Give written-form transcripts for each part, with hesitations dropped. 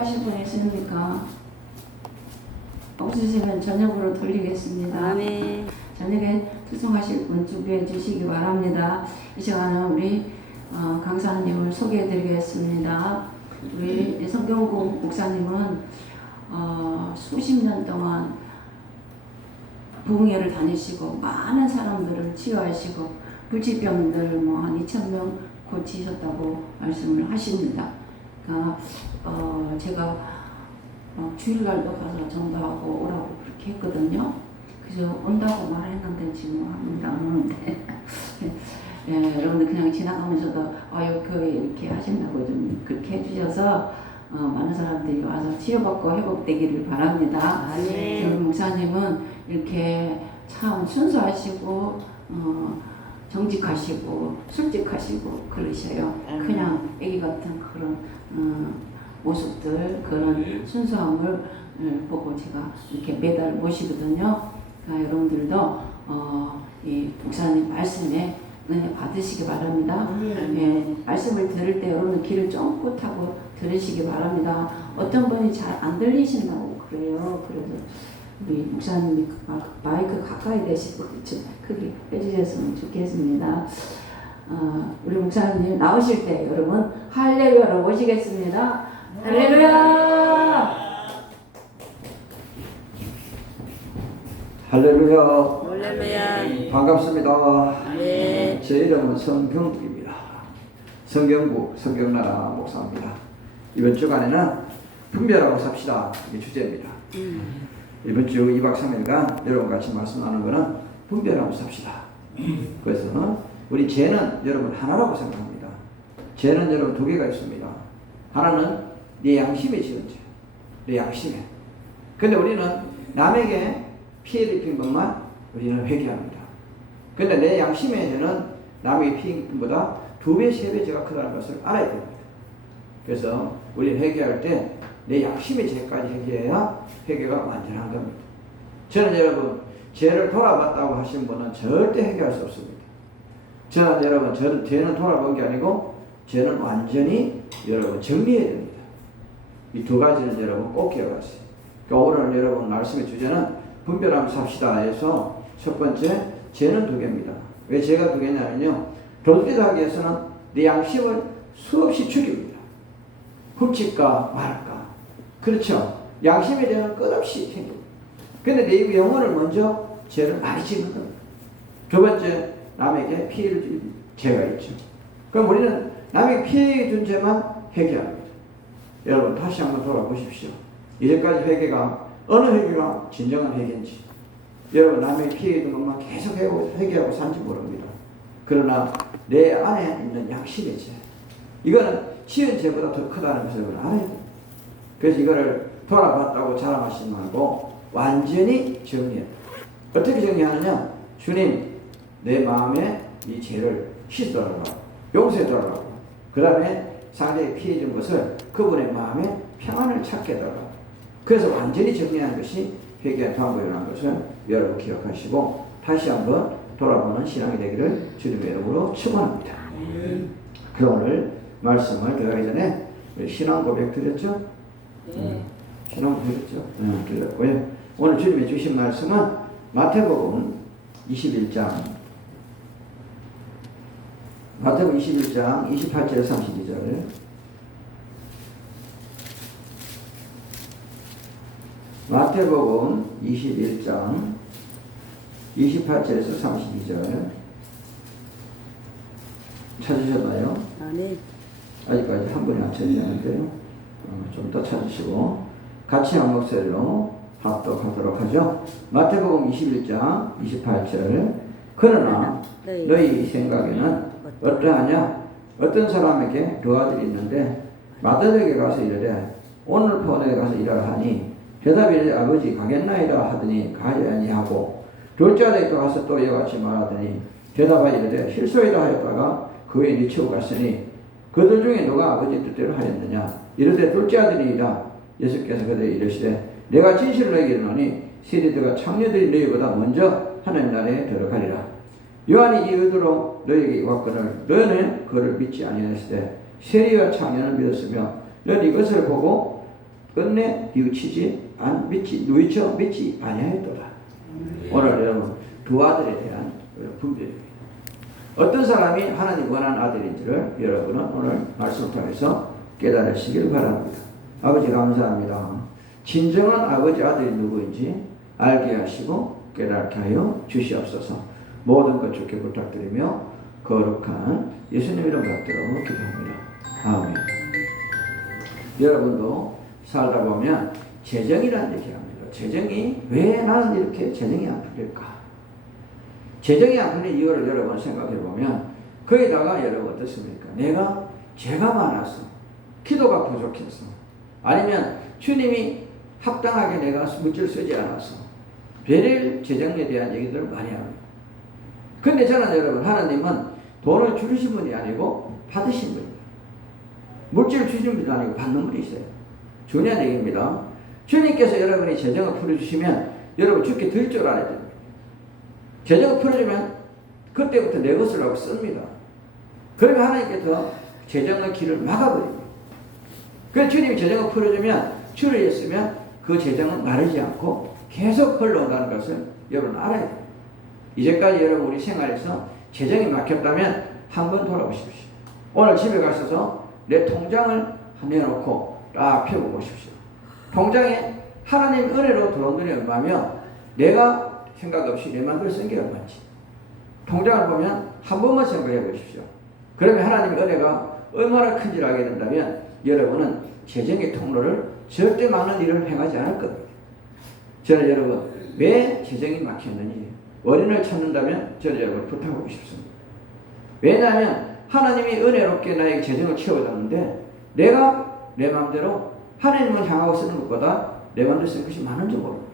수고하신 분 있습니까? 없으시면 저녁으로 돌리겠습니다. 아멘. 저녁에 투숙하실 분 준비해 주시기 바랍니다. 이 시간은 우리 강사님을 소개해 드리겠습니다. 우리 성경국 목사님은 수십 년 동안 부흥회를 다니시고 많은 사람들을 치유하시고 불치병들 한 2,000명 고치셨다고 말씀을 하십니다. 그러니까 제가 주일날도 가서 전도하고 오라고 그렇게 했거든요. 그래서 온다고 말했는데 지금 안 오는데 예, 여러분들 그냥 지나가면서도 교회 이렇게 하신다고 좀 그렇게 해주셔서 많은 사람들이 와서 치유받고 회복되기를 바랍니다. 아멘. 목사님은 이렇게 참 순수하시고 정직하시고 솔직하시고 그러셔요. 그냥 애기 같은 그런 모습들, 그런 순수함을 보고 제가 이렇게 매달 모시거든요. 그러니까 여러분들도 이 목사님 말씀에 은혜 받으시기 바랍니다. 예, 말씀을 들을 때 여러분 귀를 쫑긋하고 들으시기 바랍니다. 어떤 분이 잘 안 들리신다고 그래요. 그래서 우리 목사님이 마이크 가까이 대시고 크게 해주셨으면 좋겠습니다. 우리 목사님 나오실 때 여러분 할렐루야로 모시겠습니다. 할렐루야! 할렐루야. 할렐루야. 반갑습니다. 네. 제 이름은 성경국입니다. 성경국 성경나라 목사입니다. 이번 주간에는 분별하고 삽시다. 이게 주제입니다. 이번 주 2박 3일간 여러분 같이 말씀 나누는 거는 분별하고 삽시다. 그래서 우리 죄는 여러분 하나라고 생각합니다. 죄는 여러분 두 개가 있습니다. 하나는 내 양심에 지은 죄. 내 양심에. 근데 우리는 남에게 피해를 입힌 것만 우리는 회개합니다. 근데 내 양심의 죄는 남에게 피해 입힌 것보다 2배, 3배 죄가 크다는 것을 알아야 됩니다. 그래서 우리는 회개할 때 내 양심의 죄까지 회개해야 회개가 완전한 겁니다. 저는 여러분 죄를 돌아봤다고 하신 분은 절대 회개할 수 없습니다. 저는 여러분 죄는 돌아본 게 아니고 죄는 완전히 여러분 정리해야 됩니다. 이 두 가지는 여러분 꼭 기억하세요. 그러니까 오늘 여러분 말씀의 주제는 분별하면서 삽시다 해서 첫 번째 죄는 두 개입니다. 왜 죄가 두 개냐면요. 돌기도 하기 위해서는 내 양심을 수없이 죽입니다. 훔칠까 말할까. 그렇죠. 양심에 대한 끝없이 생깁니다. 근데 내 영혼을 먼저 죄를 많이 짓는 겁니다. 두 번째 남에게 피해를 준 죄가 있죠. 그럼 우리는 남에게 피해 준 죄만 회개합니다. 여러분 다시 한번 돌아보십시오. 이제까지 회개가 어느 회개가 진정한 회개인지 여러분 남에게 피해 준 것만 계속 회개하고 산지 모릅니다. 그러나 내 안에 있는 양심의 죄, 이거는 지은 죄보다 더 크다는 것을 알아야 돼요. 그래서 이거를 돌아봤다고 자랑하시지 말고 완전히 정리해요. 어떻게 정리하느냐? 주님, 내 마음에 이 죄를 씻어달라고, 용서해달라고, 그 다음에 상대에 피해 준 것을 그분의 마음에 평안을 찾게 해달라고. 그래서 완전히 정리하는 것이 회개의 방법이라는 것을 여러분 기억하시고 다시 한번 돌아보는 신앙이 되기를 주님의 이름으로 축원합니다. 그럼 오늘 말씀을 들어가기 전에 신앙 고백 드렸죠? 네. 신앙 드렸죠? 네, 드렸고요. 오늘 주님이 주신 말씀은 마태복음 21장 28절 32절 마태복음 21장 28절에서 32절 찾으셨나요? 네. 아직까지 한 분이 안 찾으셨는데요. 좀 더 찾으시고 같이 한 목소리로 합독하도록 하죠. 마태복음 21장 28절 그러나 너희 생각에는 어떠하냐? 어떤 사람에게 두 아들이 있는데 맏아들에게 가서 이르되 오늘 포도에 가서 일하라 하니 대답이 이르되 아버지 가겠나이다 하더니 가지 아니하고 둘째 아들에게 가서 또 이와 같이 말하더니 대답하여 이르되 실소이다 하였다가 그 후에 미치고 갔으니 그들 중에 누가 아버지 뜻대로 하였느냐? 이르되 둘째 아들이니라. 예수께서 그들에게 이르시되 내가 진실로 너희에게 이르노니 세리들과 창녀들이 너희보다 먼저 하나님 나라에 들어가리라. 요한이 이 의도로 너희에게 이왔거늘 너희는 그를 믿지 아니하였으되 세리와 창녀는 믿었으며 너는 이것을 보고 끝내 누이쳐 믿지 아니하였도다. 오늘 여러분 두 아들에 대한 분별입니다. 어떤 사람이 하나님 원하는 아들인지를 여러분은 오늘 말씀을 통해서 깨달으시길 바랍니다. 아버지 감사합니다. 진정한 아버지 아들이 누구인지 알게 하시고 깨닫게 하여 주시옵소서. 모든 것 주께 부탁드리며 거룩한 예수님 이름 받들어 기도합니다. 아멘. 여러분도 살다 보면 재정이라는 얘기합니다. 재정이 왜 나는 이렇게 재정이 안 풀릴까? 재정이 안 풀린 이유를 여러분 생각해 보면 거기다가 여러분 어떻습니까? 내가 죄가 많아서 기도가 부족해서 아니면 주님이 합당하게 내가 물질을 쓰지 않아서 별일 재정에 대한 얘기들을 많이 합니다. 근데 저는 여러분 하나님은 돈을 주신 분이 아니고 받으신 분입니다. 물질을 주신 분이 아니고 받는 분이세요. 중요한 얘기입니다. 주님께서 여러분이 재정을 풀어주시면 여러분 주께 드릴 줄 알아야 됩니다. 재정을 풀어주면 그때부터 내 것을 하고 씁니다. 그러면 하나님께서 재정의 길을 막아버립니다. 그래서 주님이 재정을 풀어주면 주를 했으면 그 재정은 마르지 않고 계속 흘러온다는 것을 여러분 알아야 돼요. 이제까지 여러분 우리 생활에서 재정이 막혔다면 한번 돌아보십시오. 오늘 집에 가셔서 내 통장을 내놓고 딱 펴보십시오. 통장에 하나님 은혜로 들어온 돈이 얼마며 내가 생각 없이 내 맘대로 쓴 게 얼마인지 통장을 보면 한 번만 생각해 보십시오. 그러면 하나님의 은혜가 얼마나 큰지를 알게 된다면 여러분은 재정의 통로를 절대 막는 일을 행하지 않을 겁니다. 저는 여러분 왜 재정이 막혔는지 원인을 찾는다면 저는 여러분 부탁하고 싶습니다. 왜냐하면 하나님이 은혜롭게 나에게 재정을 채워줬는데 내가 내 마음대로 하나님을 향하고 쓰는 것보다 내 마음대로 쓰는 것이 많은지 모릅니다.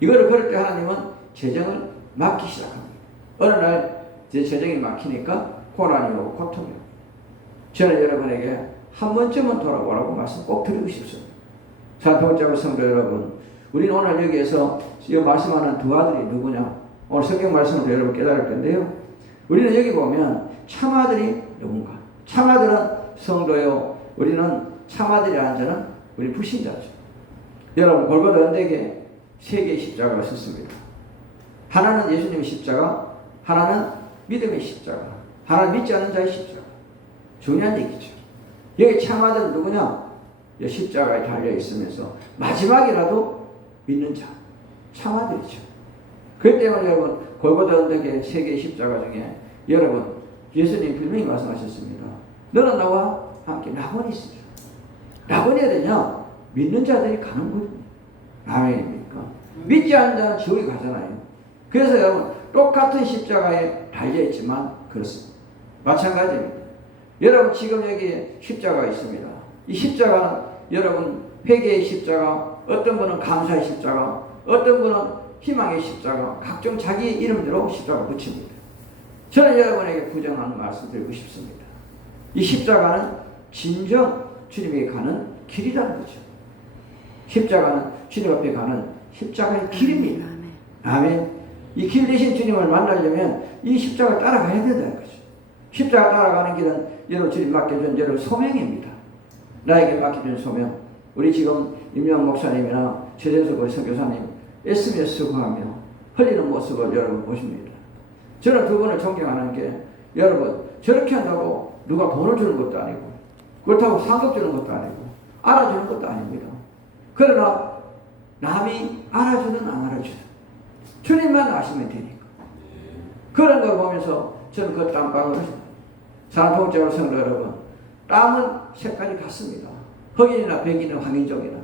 이거를 그럴 때 하나님은 재정을 막기 시작합니다. 어느 날 제 재정이 막히니까 고난이 오고 고통이 오고 저는 여러분에게 한 번쯤은 돌아보라고 말씀 꼭 드리고 싶습니다. 산통자부 성도 여러분, 우리는 오늘 여기에서 이 말씀하는 두 아들이 누구냐? 오늘 성경 말씀으로 여러분 깨달을 텐데요. 우리는 여기 보면 참아들이 누군가? 참아들은 성도요. 우리는 참아들이라는 자는 우리 불신자죠. 여러분 골고다 언덕에 세 개의 십자가가 섰습니다. 하나는 예수님의 십자가, 하나는 믿음의 십자가, 하나는 믿지 않는 자의 십자가. 중요한 얘기죠. 여기 참아들은 누구냐? 십자가에 달려있으면서 마지막이라도 믿는 자, 참아들이죠. 그렇기 때문에 여러분 골고다 언덕의 세 개의 십자가 중에 여러분 예수님 분명히 말씀하셨습니다. 너는 나와 함께 낙원이 있으리라. 낙원이 어디냐? 믿는 자들이 가는 곳입니다. 아멘입니까? 믿지 않는 자는 지옥에 가잖아요. 그래서 여러분 똑같은 십자가에 달려있지만 그렇습니다. 마찬가지입니다. 여러분 지금 여기 십자가가 있습니다. 이 십자가는 여러분 회개의 십자가, 어떤 분은 감사의 십자가, 어떤 분은 희망의 십자가, 각종 자기 이름대로 십자가 붙입니다. 저는 여러분에게 부정하는 말씀 드리고 싶습니다. 이 십자가는 진정 주님에게 가는 길이라는 거죠. 십자가는 주님 앞에 가는 십자가의 길입니다. 아멘. 이 길 대신 주님을 만나려면 이 십자가를 따라가야 된다는 거죠. 십자가 따라가는 길은 여러분 주님 맡겨준 여러분 소명입니다. 나에게 맡겨준 소명. 우리 지금 임영 목사님이나 최재석 선교사님 애쓰며 수고하며 흘리는 모습을 여러분 보십니다. 저는 두 분을 존경하는 게 여러분 저렇게 한다고 누가 돈을 주는 것도 아니고 그렇다고 상급 주는 것도 아니고 알아주는 것도 아닙니다. 그러나 남이 알아주든 안 알아주든 주님만 아시면 되니까 그런 걸 보면서 저는 그 땀방울을 산통적으로 성도 여러분 땀은 색깔이 같습니다. 흑인이나 백인이나 황인종이나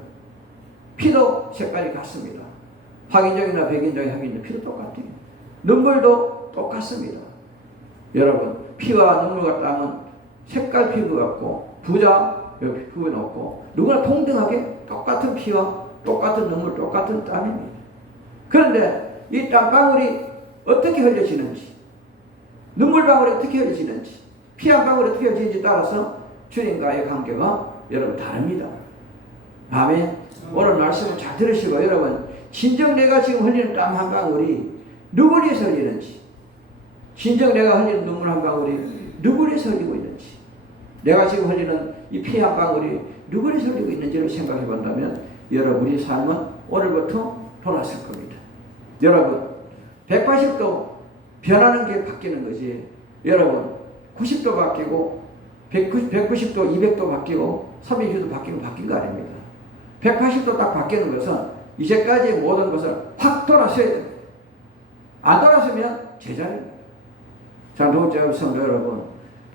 피도 색깔이 같습니다. 황인종이나 백인종이 황인종 피도 똑같아요. 눈물도 똑같습니다. 여러분 피와 눈물과 땀은 색깔 피부 같고 부자 여기 피부는 없고 누구나 동등하게 똑같은 피와 똑같은 눈물 똑같은 땀입니다. 그런데 이 땀방울이 어떻게 흘려지는지 눈물방울이 어떻게 흘려지는지 피 한 방울이 어떻게 흘려지는지 따라서 주님과의 관계가 여러분 다릅니다. 아멘. 오늘 말씀을 잘 들으시고 여러분 진정 내가 지금 흘리는 땀 한 방울이 누구를 위해서 흘리는지 진정 내가 흘리는 눈물 한 방울이 누구를 위해서 흘리고 있는지 내가 지금 흘리는 이 피 한 방울이 누구를 위해서 흘리고 있는지를 생각해 본다면 여러분 우리 삶은 오늘부터 돌아설 겁니다. 여러분 180도 변하는 게 바뀌는 거지 여러분 90도 바뀌고 190도 200도 바뀌고 360도 바뀌고 바뀐 거 아닙니다. 180도 딱 바뀌는 것은 이제까지의 모든 것을 확 돌아서야 됩니다. 안 돌아서면 제자리입니다. 자, 동자 성도 여러분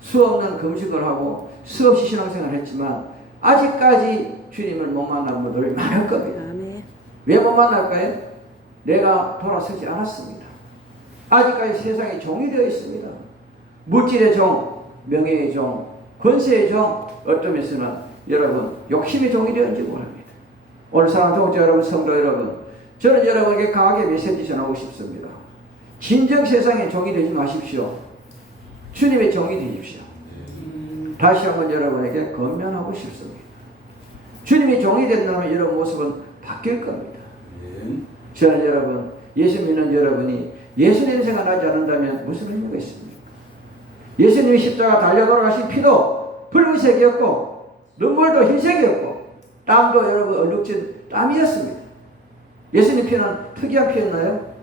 수없는 금식을 하고 수없이 신앙생활을 했지만 아직까지 주님을 못 만난 분들이 많을 겁니다. 왜 못 만날까요? 내가 돌아서지 않았습니다. 아직까지 세상에 종이 되어 있습니다. 물질의 종, 명예의 종, 권세의 종, 어떤 면에서는 여러분 욕심의 종이 되었는지 모릅니다. 오늘 사랑하는 동자 여러분, 성도 여러분, 저는 여러분에게 강하게 메시지 전하고 싶습니다. 진정 세상의 종이 되지 마십시오. 주님의 종이 되십시오. 다시 한번 여러분에게 권면하고 싶습니다. 주님의 종이 된다면 여러분 모습은 바뀔 겁니다. 저는 여러분 예수 믿는 여러분이 예수 냄새가 나지 않는다면 무슨 의미가 있습니까? 예수님이 십자가 달려 돌아가신 피도 붉은색이었고 눈물도 흰색이었고 땀도 여러분 얼룩진 땀이었습니다. 예수님 피는 특이한 피였나요?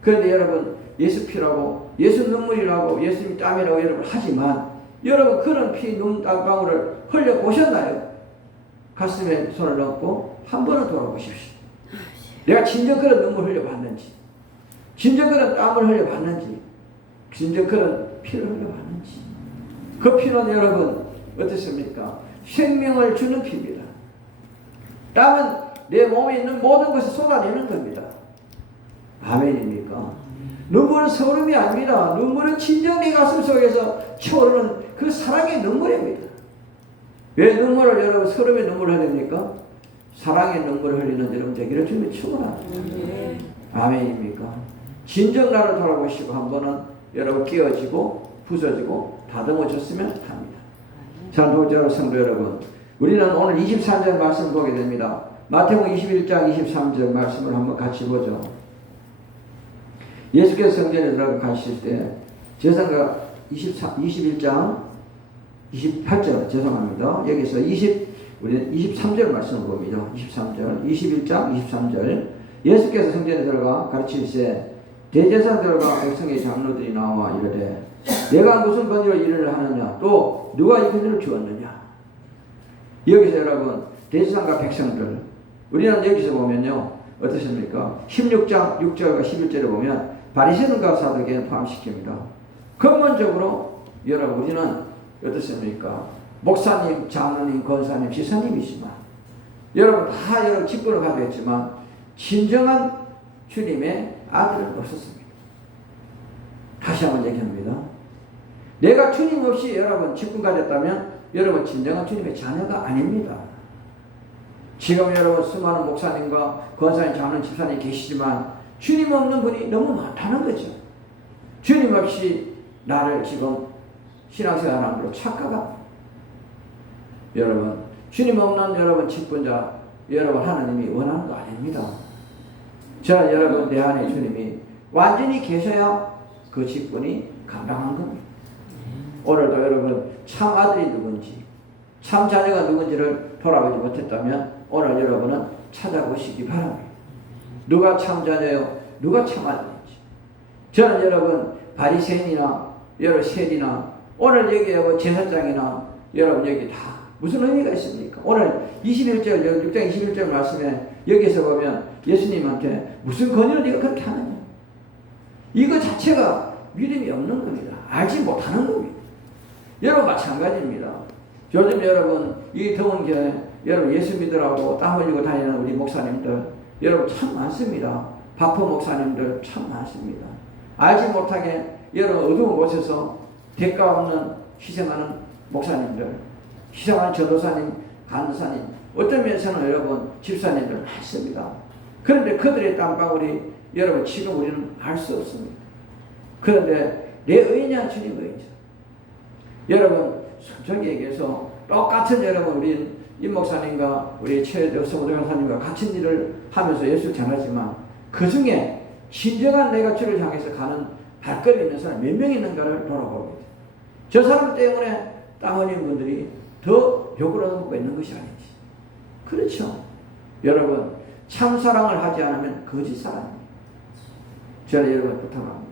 그런데 여러분 예수 피라고 예수 눈물이라고 예수님 땀이라고 여러분 하지만 여러분 그런 피 눈 땀방울을 흘려보셨나요? 가슴에 손을 넣고 한 번은 돌아보십시오. 내가 진정 그런 눈물 흘려봤는지 진정 그런 땀을 흘려봤는지 진정 그런 피를 흘려봤는지 그 피는 여러분 어떻습니까? 생명을 주는 피입니다. 땀은 내 몸에 있는 모든 것을 쏟아내는 겁니다. 아멘입니까? 눈물은 서름이 아닙니다. 눈물은 진정 내 가슴 속에서 차오르는 그 사랑의 눈물입니다. 왜 눈물을 여러분 서름의 눈물을 해야 됩니까? 사랑의 눈물을 흘리는 여러분 되기를 주님이 축원합니다. 아멘입니까? 진정 나를 돌아보시고 한 번은 여러분 깨어지고 부서지고 다듬어졌으면 합니다. 자, 동자 성도 여러분, 우리는 오늘 23절 말씀 보게 됩니다. 마태복음 21장 23절 말씀을 한번 같이 보죠. 예수께서 성전에 들어가 가실 때 제사가 21장 28절 죄송합니다. 여기서 우리는 23절 말씀을 봅니다. 23절 21장 23절 예수께서 성전에 들어가 가르치시되 대제사들과 백성의 장로들이 나와 이르되 내가 무슨 권위로 일을 하느냐 또 누가 이 권위를 주었느냐. 여기서 여러분 대제사장과 백성들 우리는 여기서 보면요 어떻습니까? 16장 6절과 11절에 보면 바리새인과 사두개인 포함시킵니다. 근본적으로 여러분 우리는 어떻습니까? 목사님, 장로님, 권사님, 지사님이지만 여러분 다 여러분 직분을 가졌지만 진정한 주님의 아들은 없었습니다. 다시 한번 얘기합니다. 내가 주님 없이 여러분 직분 가졌다면 여러분 진정한 주님의 자녀가 아닙니다. 지금 여러분 수많은 목사님과 권사님, 장로님, 집사님 계시지만 주님 없는 분이 너무 많다는 거죠. 주님 없이 나를 지금 신앙생활하는 걸로 착각합니다. 여러분 주님 없는 여러분 직분자 여러분 하나님이 원하는 거 아닙니다. 저는 여러분 내 안에 주님이 완전히 계셔야 그 직분이 감당한 겁니다. 오늘도 여러분 참 아들이 누군지 참 자녀가 누군지를 돌아보지 못했다면 오늘 여러분은 찾아보시기 바랍니다. 누가 참 자녀요? 누가 참 아들인지. 저는 여러분 바리새인이나 여러 세리나 오늘 여기 제사장이나 여러분 여기 다 무슨 의미가 있습니까? 오늘 21절 6장 21절 말씀에 여기서 보면 예수님한테 무슨 권위로 네가 그렇게 하느냐. 이거 자체가 믿음이 없는 겁니다. 알지 못하는 겁니다. 여러분 마찬가지입니다. 요즘 여러분 이 더운 겨울에 여러분 예수 믿으라고 땀 흘리고 다니는 우리 목사님들 여러분 참 많습니다. 바포 목사님들 참 많습니다. 알지 못하게 여러분 어두운 곳에서 대가 없는 희생하는 목사님들, 희생하는 전도사님, 간사님, 어떤 면에서는 여러분 집사님들 많습니다. 그런데 그들의 땀방울이 여러분 지금 우리는 알 수 없습니다. 그런데 내 의냐 주님 의냐. 여러분 솔직히 얘기해서 똑같은 여러분 우리 임 목사님과 우리 최대 성우정 강사님과 같은 일을 하면서 예수를 전하지만 그 중에 진정한 내가 주를 향해서 가는 발걸음이 있는 사람 몇 명 있는가를 돌아봅니다. 저 사람 때문에 땀 흘린 분들이 더 욕을 하고 있는 것이 아니지. 그렇죠. 여러분 참 사랑을 하지 않으면 거짓 사랑입니다. 저는 여러분 부탁합니다.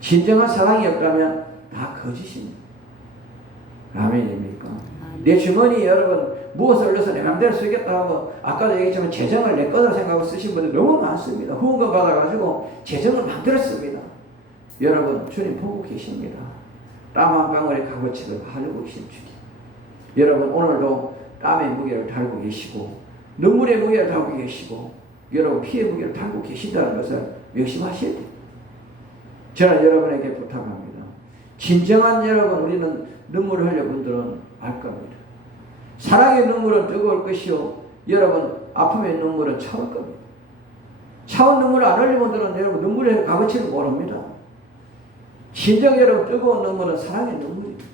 진정한 사랑이 없다면 다 거짓입니다. 아멘입니까? 내 주머니 여러분 무엇을 넣어서 내 맘대로 쓰겠다 하고 아까도 얘기했지만 재정을 내 거다 생각하고 쓰신 분들 너무 많습니다. 후원금 받아가지고 재정을 맘대로 씁니다. 여러분 주님 보고 계십니다. 땀 한 방울의 값어치를 알고 계신 주님. 여러분 오늘도 땀의 무게를 달고 계시고 눈물의 무게를 달고 계시고 여러분 피의 무게를 달고 계신다는 것을 명심하셔야 돼요. 저는 여러분에게 부탁합니다. 진정한 여러분 우리는 눈물을 흘려 분들은 알 겁니다. 사랑의 눈물은 뜨거울 것이요 여러분 아픔의 눈물은 차올 겁니다. 차온 눈물을 안 흘린 분들은 여러분 눈물의 값어치를 모릅니다. 진정 여러분 뜨거운 눈물은 사랑의 눈물입니다.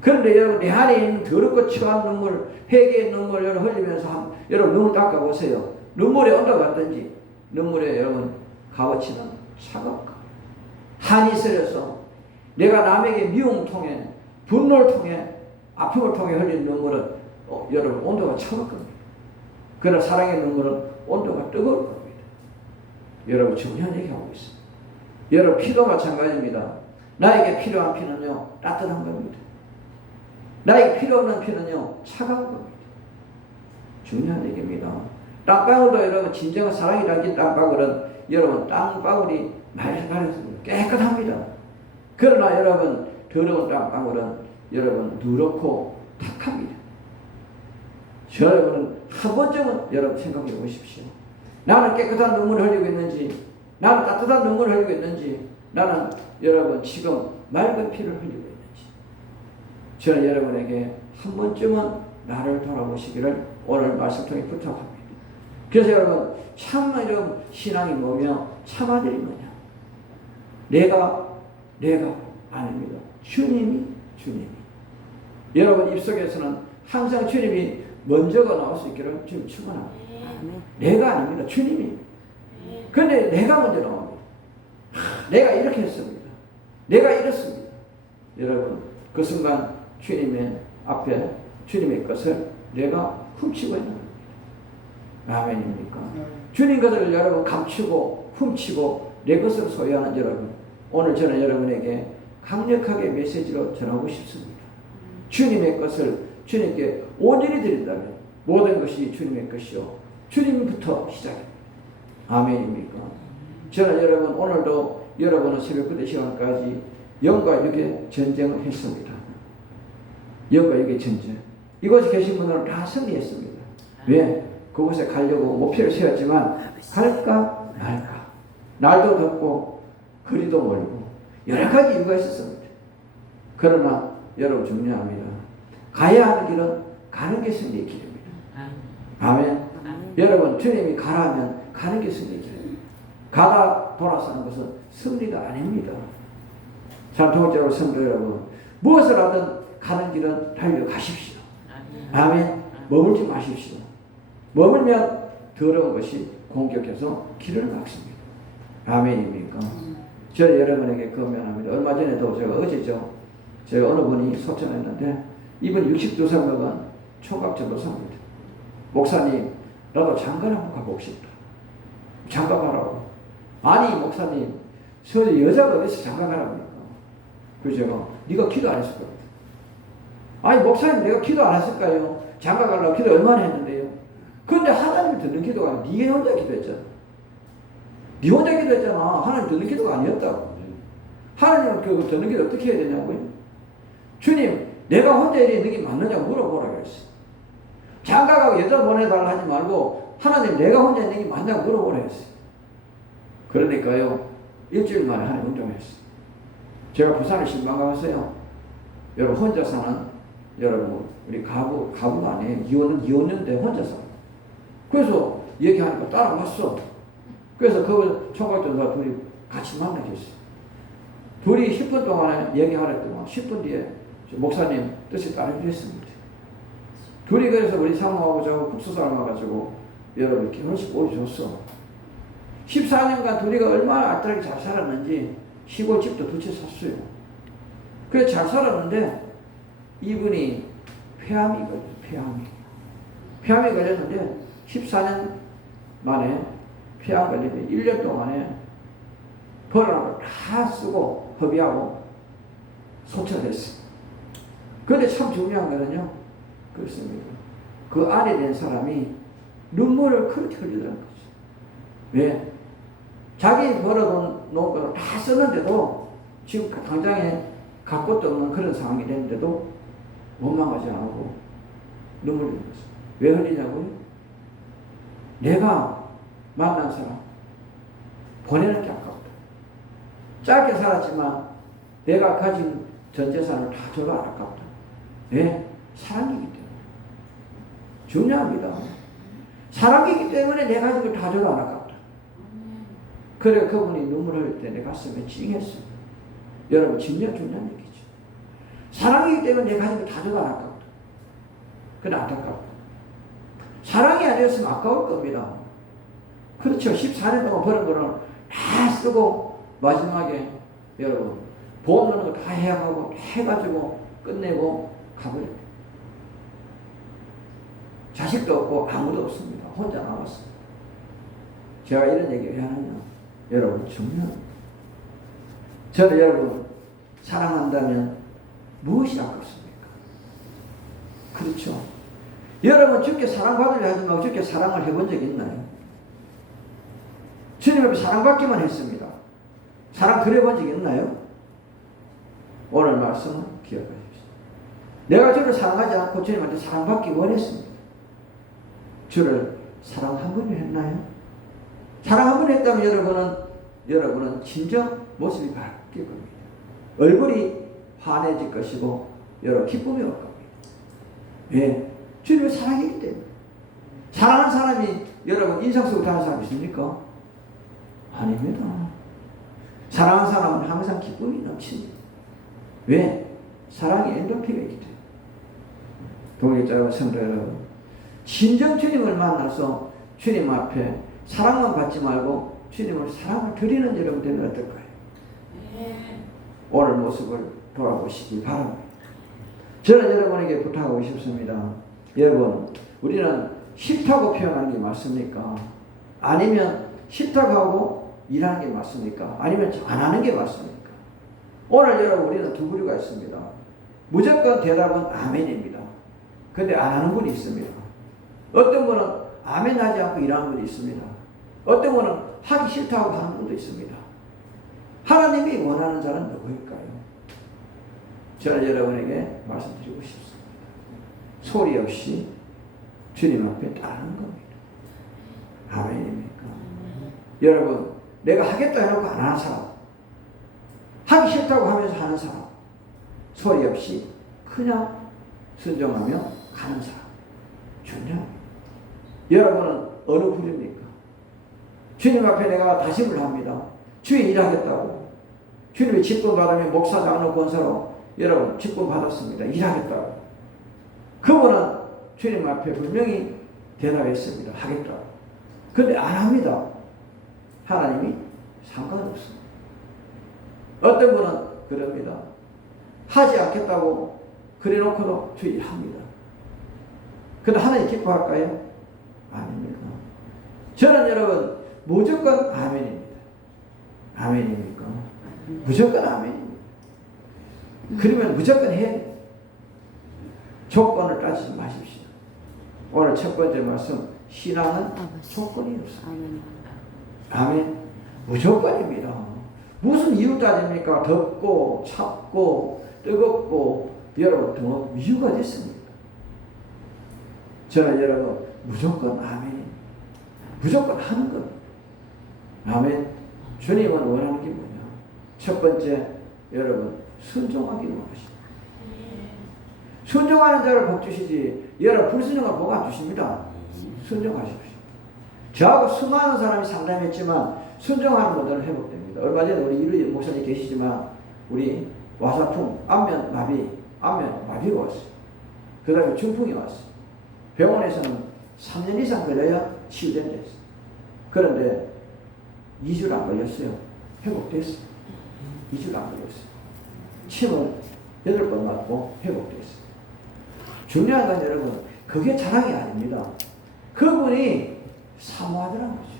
그런데 여러분 내 안에 있는 더럽고 추한 눈물 회개의 눈물 여러분 흘리면서 여러분 눈물 닦아보세요. 눈물의 온도가 어떤지 눈물의 여러분 값어치는 차갑고 한이 쓰려서 내가 남에게 미움을 통해 분노를 통해 아픔을 통해 흘린 눈물은 여러분 온도가 차올 겁니다. 그러나 사랑의 눈물은 온도가 뜨거울 겁니다. 여러분 중요한 얘기하고 있습니다. 여러분 피도 마찬가지입니다. 나에게 필요한 피는요 따뜻한 겁니다. 나에게 필요 없는 피는요 차가운 겁니다. 중요한 얘기입니다. 땅방울도 여러분 진정한 사랑이 담긴 땅방울은 여러분 땅방울이 말씀하셨습니다. 깨끗합니다. 그러나 여러분 더러운 땅방울은 여러분 누렇고 탁합니다. 여러분은 한 번쯤은 여러분 생각해 보십시오. 나는 깨끗한 눈물을 흘리고 있는지 나는 따뜻한 눈물을 흘리고 있는지 나는 여러분 지금 맑은 피를 흘리고 있는지 저는 여러분에게 한 번쯤은 나를 돌아보시기를 오늘 말씀 통해 부탁합니다. 그래서 여러분 참 여러분 신앙이 뭐며 참 아들이 뭐냐 내가 아닙니다. 주님이 여러분 입속에서는 항상 주님이 먼저가 나올 수 있기를 주님 축원합니다. 내가 아닙니다. 주님이. 그런데 내가 먼저 나옵니다. 내가 이렇게 했습니다. 내가 이렇습니다. 여러분 그 순간 주님의 앞에 주님의 것을 내가 훔치고 있는 겁니다. 아멘입니까? 주님 것을 여러분 감추고 훔치고 내 것을 소유하는 여러분 오늘 저는 여러분에게 강력하게 메시지로 전하고 싶습니다. 주님의 것을 주님께 온전히 드린다면 모든 것이 주님의 것이요 주님부터 시작입니다. 아멘입니까? 저는 여러분 오늘도 여러분은 새벽부터 시간까지 영과 육의 전쟁을 했습니다. 영과 육의 전쟁. 이곳에 계신 분들은 다 승리했습니다. 왜? 그곳에 가려고 목표를 세웠지만 갈까 말까. 날도 덥고 거리도 멀고 여러 가지 이유가 있었습니다. 그러나 여러분 중요합니다. 가야 하는 길은 가는 게 승리의 길입니다. 아멘. 여러분 주님이 가라면 가는 게 승리의 길입니다. 가다 돌아서는 것은 승리가 아닙니다. 자, 두 번째로 성도 여러분, 무엇을 하든 가는 길은 달려가십시오. 아멘. 머물지 마십시오. 머물면 더러운 것이 공격해서 길을 막습니다. 아멘입니까? 저는 여러분에게 건면합니다. 얼마 전에도 제가 어제죠. 제가 어느 분이 소천했는데 이분 62살 먹은 총각 전도사입니다. 목사님, 나도 장가 한번 가보고 싶다. 장가 가라고. 아니 목사님, 저 여자가 어디서 장가 가랍니까? 그래서 제가 네가 기도 안 했을 겁니다. 아니 목사님, 내가 기도 안 했을까요? 장가 가려고 기도 얼마나 했는데요. 그런데 하나님이 듣는 기도가 아니라 네 혼자 기도했잖아. 네 혼자 기도했잖아. 하나님 듣는 기도가 아니었다고. 하나님은 그 듣는 기도 어떻게 해야 되냐고요? 주님, 내가 혼자 이래 있는 게 맞느냐고 물어보라 그랬어. 장가가고 여자 보내달라 하지 말고 하나님, 내가 혼자 있는 게 맞냐고 물어보라 했어요. 그러니까요, 일주일 만에 하나님 운동했어요. 제가 부산에 신방 가봤어요. 여러분 혼자 사는 여러분 우리 가부가 아니에요. 이혼는데 혼자 살아. 그래서 얘기하니까 따라갔어. 그래서 그 총각전사 둘이 같이 만나게 했어요. 둘이 10분 동안에 얘기하랬더만 10분 뒤에 목사님 뜻이 따르기로 했습니다. 둘이 그래서 우리 사모하고 저하고 국수사를 와가지고 여러분 결혼식 올려줬어. 14년간 둘이가 얼마나 알뜰하게 잘 살았는지 시골집도 두 채 샀어요. 그래서 잘 살았는데 이분이 폐암이 걸렸어요. 폐암이 걸렸는데 14년 만에 폐암 걸리면 1년 동안에 벌어나고 다 쓰고 허비하고 소천했어요. 그런데 참 중요한 거는요, 그렇습니다. 그 안에 된 사람이 눈물을 그렇게 흘리더라는 거죠. 왜? 자기 벌어놓은 거를 다 썼는데도 지금 당장에 갖고 도 없는 그런 상황이 됐는데도 원망하지 않고 눈물 흘리는 거죠. 왜 흘리냐고요? 내가 만난 사람 보내는 게 아깝다. 짧게 살았지만 내가 가진 전 재산을 다 줘도 아깝다. 왜? 사랑이기 때문에. 중요합니다. 사랑이기 때문에 내가 가진 걸 다 줘도 안 아깝다. 그래 그분이 눈물 흘릴 때 내 가슴에 찡했어. 여러분 진짜 중요한 얘기죠. 사랑이기 때문에 내가 가진 걸 다 줘도 안 아깝다. 그건 안타깝다. 사랑이 아니었으면 아까울 겁니다. 그렇죠. 14년 동안 버는 거를 다 쓰고 마지막에 여러분 보험 넣는 거 다 해약하고 해가지고 끝내고 가버렸다. 자식도 없고 아무도 없습니다. 혼자 남았습니다. 제가 이런 얘기를 왜 하느냐, 여러분 중요합니다. 저는 여러분 사랑한다면 무엇이 아깝습니까? 그렇죠. 여러분 주께 사랑받으려 하지 말고 주께 사랑을 해본 적 있나요? 주님 앞에 사랑받기만 했습니다. 사랑 드려본 적 있나요? 오늘 말씀은 기억하십시오. 내가 주를 사랑하지 않고 주님한테 사랑받기 원했습니다. 주를 사랑 한 번을 했나요? 사랑 한 번 했다면 여러분은 진정 모습이 바뀔 겁니다. 얼굴이 환해질 것이고 여러분 기쁨이 올 겁니다. 왜? 주님을 사랑이기 때문에. 사랑하는 사람이 여러분 인상 쓰고 다른 사람 있습니까? 아닙니다. 사랑하는 사람은 항상 기쁨이 넘칩니다. 왜? 사랑이 엔도피가 있기 때문에. 동역자와 성도 여러분, 진정 주님을 만나서 주님 앞에 사랑만 받지 말고 주님을 사랑을 드리는 여러분 되면 어떨까요? 오늘 모습을 돌아보시기 바랍니다. 저는 여러분에게 부탁하고 싶습니다. 여러분, 우리는 싫다고 표현하는 게 맞습니까? 아니면 싫다고 하고 일하는 게 맞습니까? 아니면 안 하는 게 맞습니까? 오늘 여러분 우리는 두 부류가 있습니다. 무조건 대답은 아멘입니다. 근데 안 하는 분이 있습니다. 어떤 분은 아멘 하지 않고 일하는 분이 있습니다. 어떤 분은 하기 싫다고 하는 분도 있습니다. 하나님이 원하는 자는 누구일까요? 저는 여러분에게 말씀드리고 싶습니다. 소리 없이 주님 앞에 따르는 겁니다. 아멘입니까? 여러분, 내가 하겠다 해놓고 안 하는 사람, 하기 싫다고 하면서 하는 사람, 소리 없이 그냥 순종하며 가는 사람. 중요합니다. 여러분은 어느 부류입니까? 주님 앞에 내가 다짐을 합니다. 주의 일하겠다고. 주님이 직분 받으면 목사, 장로, 권사로 여러분 직분 받았습니다. 일하겠다고. 그분은 주님 앞에 분명히 대답했습니다. 하겠다고. 근데 안 합니다. 하나님이 상관없습니다. 어떤 분은 그럽니다. 하지 않겠다고 그래 놓고도 주 일합니다. 근데 하나님 기뻐할까요? 아닙니다. 저는 여러분 무조건 아멘입니다. 아멘입니까? 무조건 아멘입니다. 그러면 무조건 해야 돼요. 조건을 따지지 마십시오. 오늘 첫 번째 말씀, 신앙은 조건이 없습니다. 아멘. 무조건입니다. 무슨 이유 따집니까? 덥고 찹고 뜨겁고 여러분 더 이유가 됐습니다. 저는 여러분 무조건 아멘입니다. 무조건 하는 겁니다. 아멘. 주님은 원하는 게 뭐냐? 첫 번째 여러분 순종하기를 원하십니다. 순종하는 자를 복 주시지 여러분 불순종을 복 안 주십니다. 순종하십시오. 저하고 수많은 사람이 상담했지만 순종하는 분들은 회복됩니다. 얼마 전에 우리 이루희 목사님 계시지만 우리 와사풍 안면 마비가 왔어요. 그 다음에 중풍이 왔어요. 병원에서는 3년 이상 걸려야 치유된다 했어요. 그런데 2주를 안 걸렸어요. 회복됐어요. 2주를 안 걸렸어요. 침을 8번 맞고 회복됐어요. 중요한 건 여러분 그게 자랑이 아닙니다. 그분이 사모하더라는 거죠.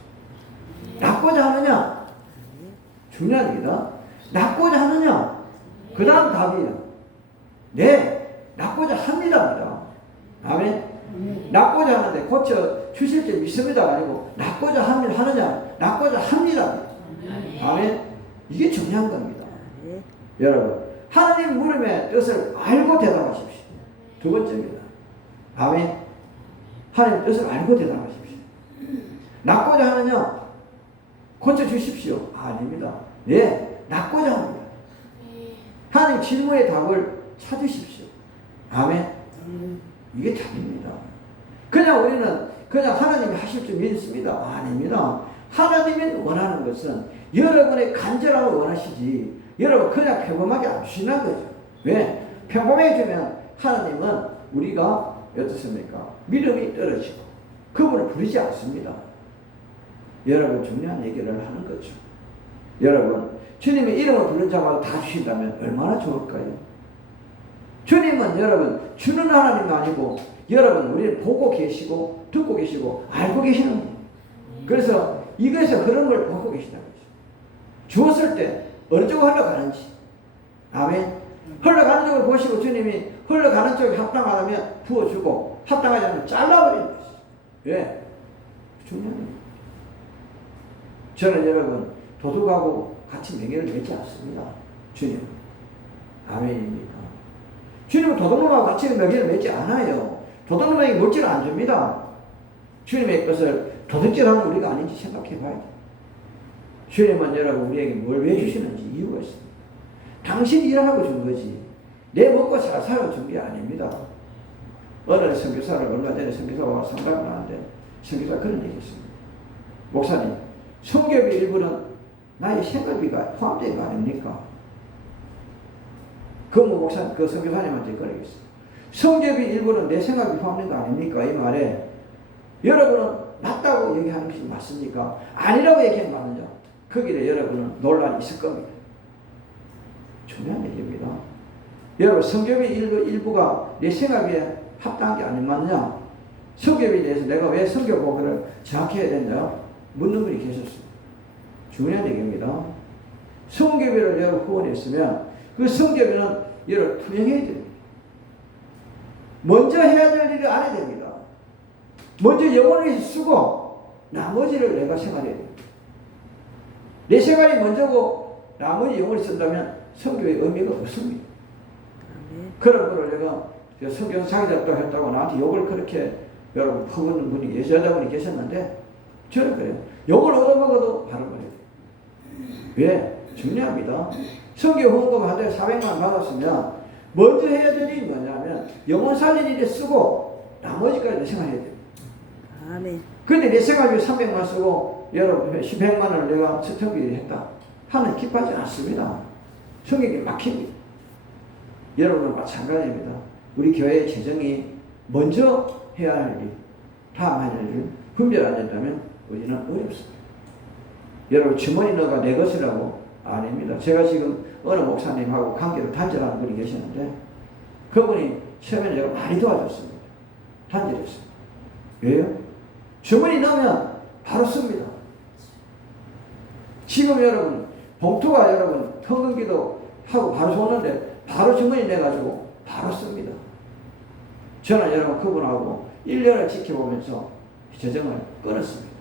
낫고자 하느냐? 중요한 얘기다. 낫고자 하느냐? 그 다음 답이에요. 네, 낫고자 합니다. 아멘. 낫고자 하는데 고쳐 주실 줄 믿습니다. 아니고 낫고자 하느냐? 낫고자 합니다. 아멘. 이게 중요한 겁니다. 여러분, 하나님 물음의 뜻을 알고 대답하십시오. 두 번째입니다. 아멘. 하나님 뜻을 알고 대답하십시오. 낫고자 하느냐? 고쳐 주십시오. 아닙니다. 네, 낫고자 합니다. 하나님 질문의 답을 찾으십시오. 아멘. 이게 답입니다. 그냥 우리는 그냥 하나님이 하실 줄 믿습니다. 아닙니다. 하나님이 원하는 것은 여러분의 간절함을 원하시지 여러분 그냥 평범하게 안 주시는 거죠. 왜? 평범해지면 하나님은 우리가 어떻습니까? 믿음이 떨어지고 그분을 부르지 않습니다. 여러분 중요한 얘기를 하는 거죠. 여러분 주님의 이름을 부른 자마다 다 주신다면 얼마나 좋을까요? 주님은 여러분 주는 하나님이 아니고 여러분 우리를 보고 계시고 듣고 계시고 알고 계시는 거예요. 그래서 이거에서 그런 걸 보고 계시다는 거죠. 주었을 때 어느 쪽으로 흘러가는지. 아멘. 흘러가는 쪽을 보시고 주님이 흘러가는 쪽에 합당하다면 부어주고 합당하지 않으면 잘라버리는 거죠. 왜? 중요한 거예요. 저는 여러분 도둑하고 같이 명예를 맺지 않습니다. 주님. 아멘입니다. 주님은 도둑놈하고 같이 명예를 맺지 않아요. 도둑놈에게 물질을 안 줍니다. 주님의 것을 도둑질하는 우리가 아닌지 생각해 봐야 돼요. 주님은 여러분 우리에게 뭘 왜 주시는지 이유가 있습니다. 당신이 일하라고 준 거지 내 먹고 잘 살아 준 게 아닙니다. 어느 선교사를 얼마 전에 선교사와 상담을 하는데 선교사가 그런 얘기 했습니다. 목사님 성교비 일부는 나의 생활비가 포함된 거 아닙니까? 그 목사님 그 선교사님한테 그러겠어요. 성교비 일부는 내 생활비 포함된 거 아닙니까? 이 말에 여러분은 맞다고 얘기하는 것이 맞습니까? 아니라고 얘기하면 맞느냐? 거기에 여러분은 논란이 있을 겁니다. 중요한 얘기입니다. 여러분 성교비 일부가 내 생활비에 합당한 게 아닌 맞느냐? 성교비에 대해서 내가 왜 성교복을 정확히 해야 된다? 묻는 분이 계셨습니다. 중요한 얘기입니다. 성교비를 내가 후원했으면 그 성교비는 여러분 투명해야 됩니다. 먼저 해야 될 일을 안 해야 됩니다. 먼저 영혼을 쓰고 나머지를 내가 생활해야 됩니다. 내 생활이 먼저고 나머지 영혼을 쓴다면 성교의 의미가 없습니다. 그런 거를 내가 성경 사기잡다고 했다고 나한테 욕을 그렇게 여러분 퍼붓는 분이 여자분이 계셨는데 저는 그래요. 욕을 얻어먹어도 바로 그래요. 왜? 중요합니다. 성교 후원금 한 달에 400만 원 받았으면 먼저 해야 될 일이 뭐냐면 영혼 살린 일에 쓰고 나머지까지 내 생활해야 돼. 아멘. 근데 내 생활비 300만 쓰고 여러분 100만 원을 내가 스턴비를 했다. 하나님 기뻐하지 않습니다. 성경이 막힙니다. 여러분은 마찬가지입니다. 우리 교회의 재정이 먼저 해야 할 일, 다음 할 일을 분별 안 된다면 우리는 어렵습니다. 여러분 주머니 너가 내 것이라고 아닙니다. 제가 지금 어느 목사님하고 관계를 단절하는 분이 계시는데 그분이 처음에는 제가 많이 도와줬습니다. 단절했어요. 왜요? 주머니 넣으면 바로 씁니다. 지금 여러분 봉투가 여러분 헌금기도 하고 바로 쏘는데 바로 주머니 내가지고 바로 씁니다. 저는 여러분 그분하고 1년을 지켜보면서 재정을 끊었습니다.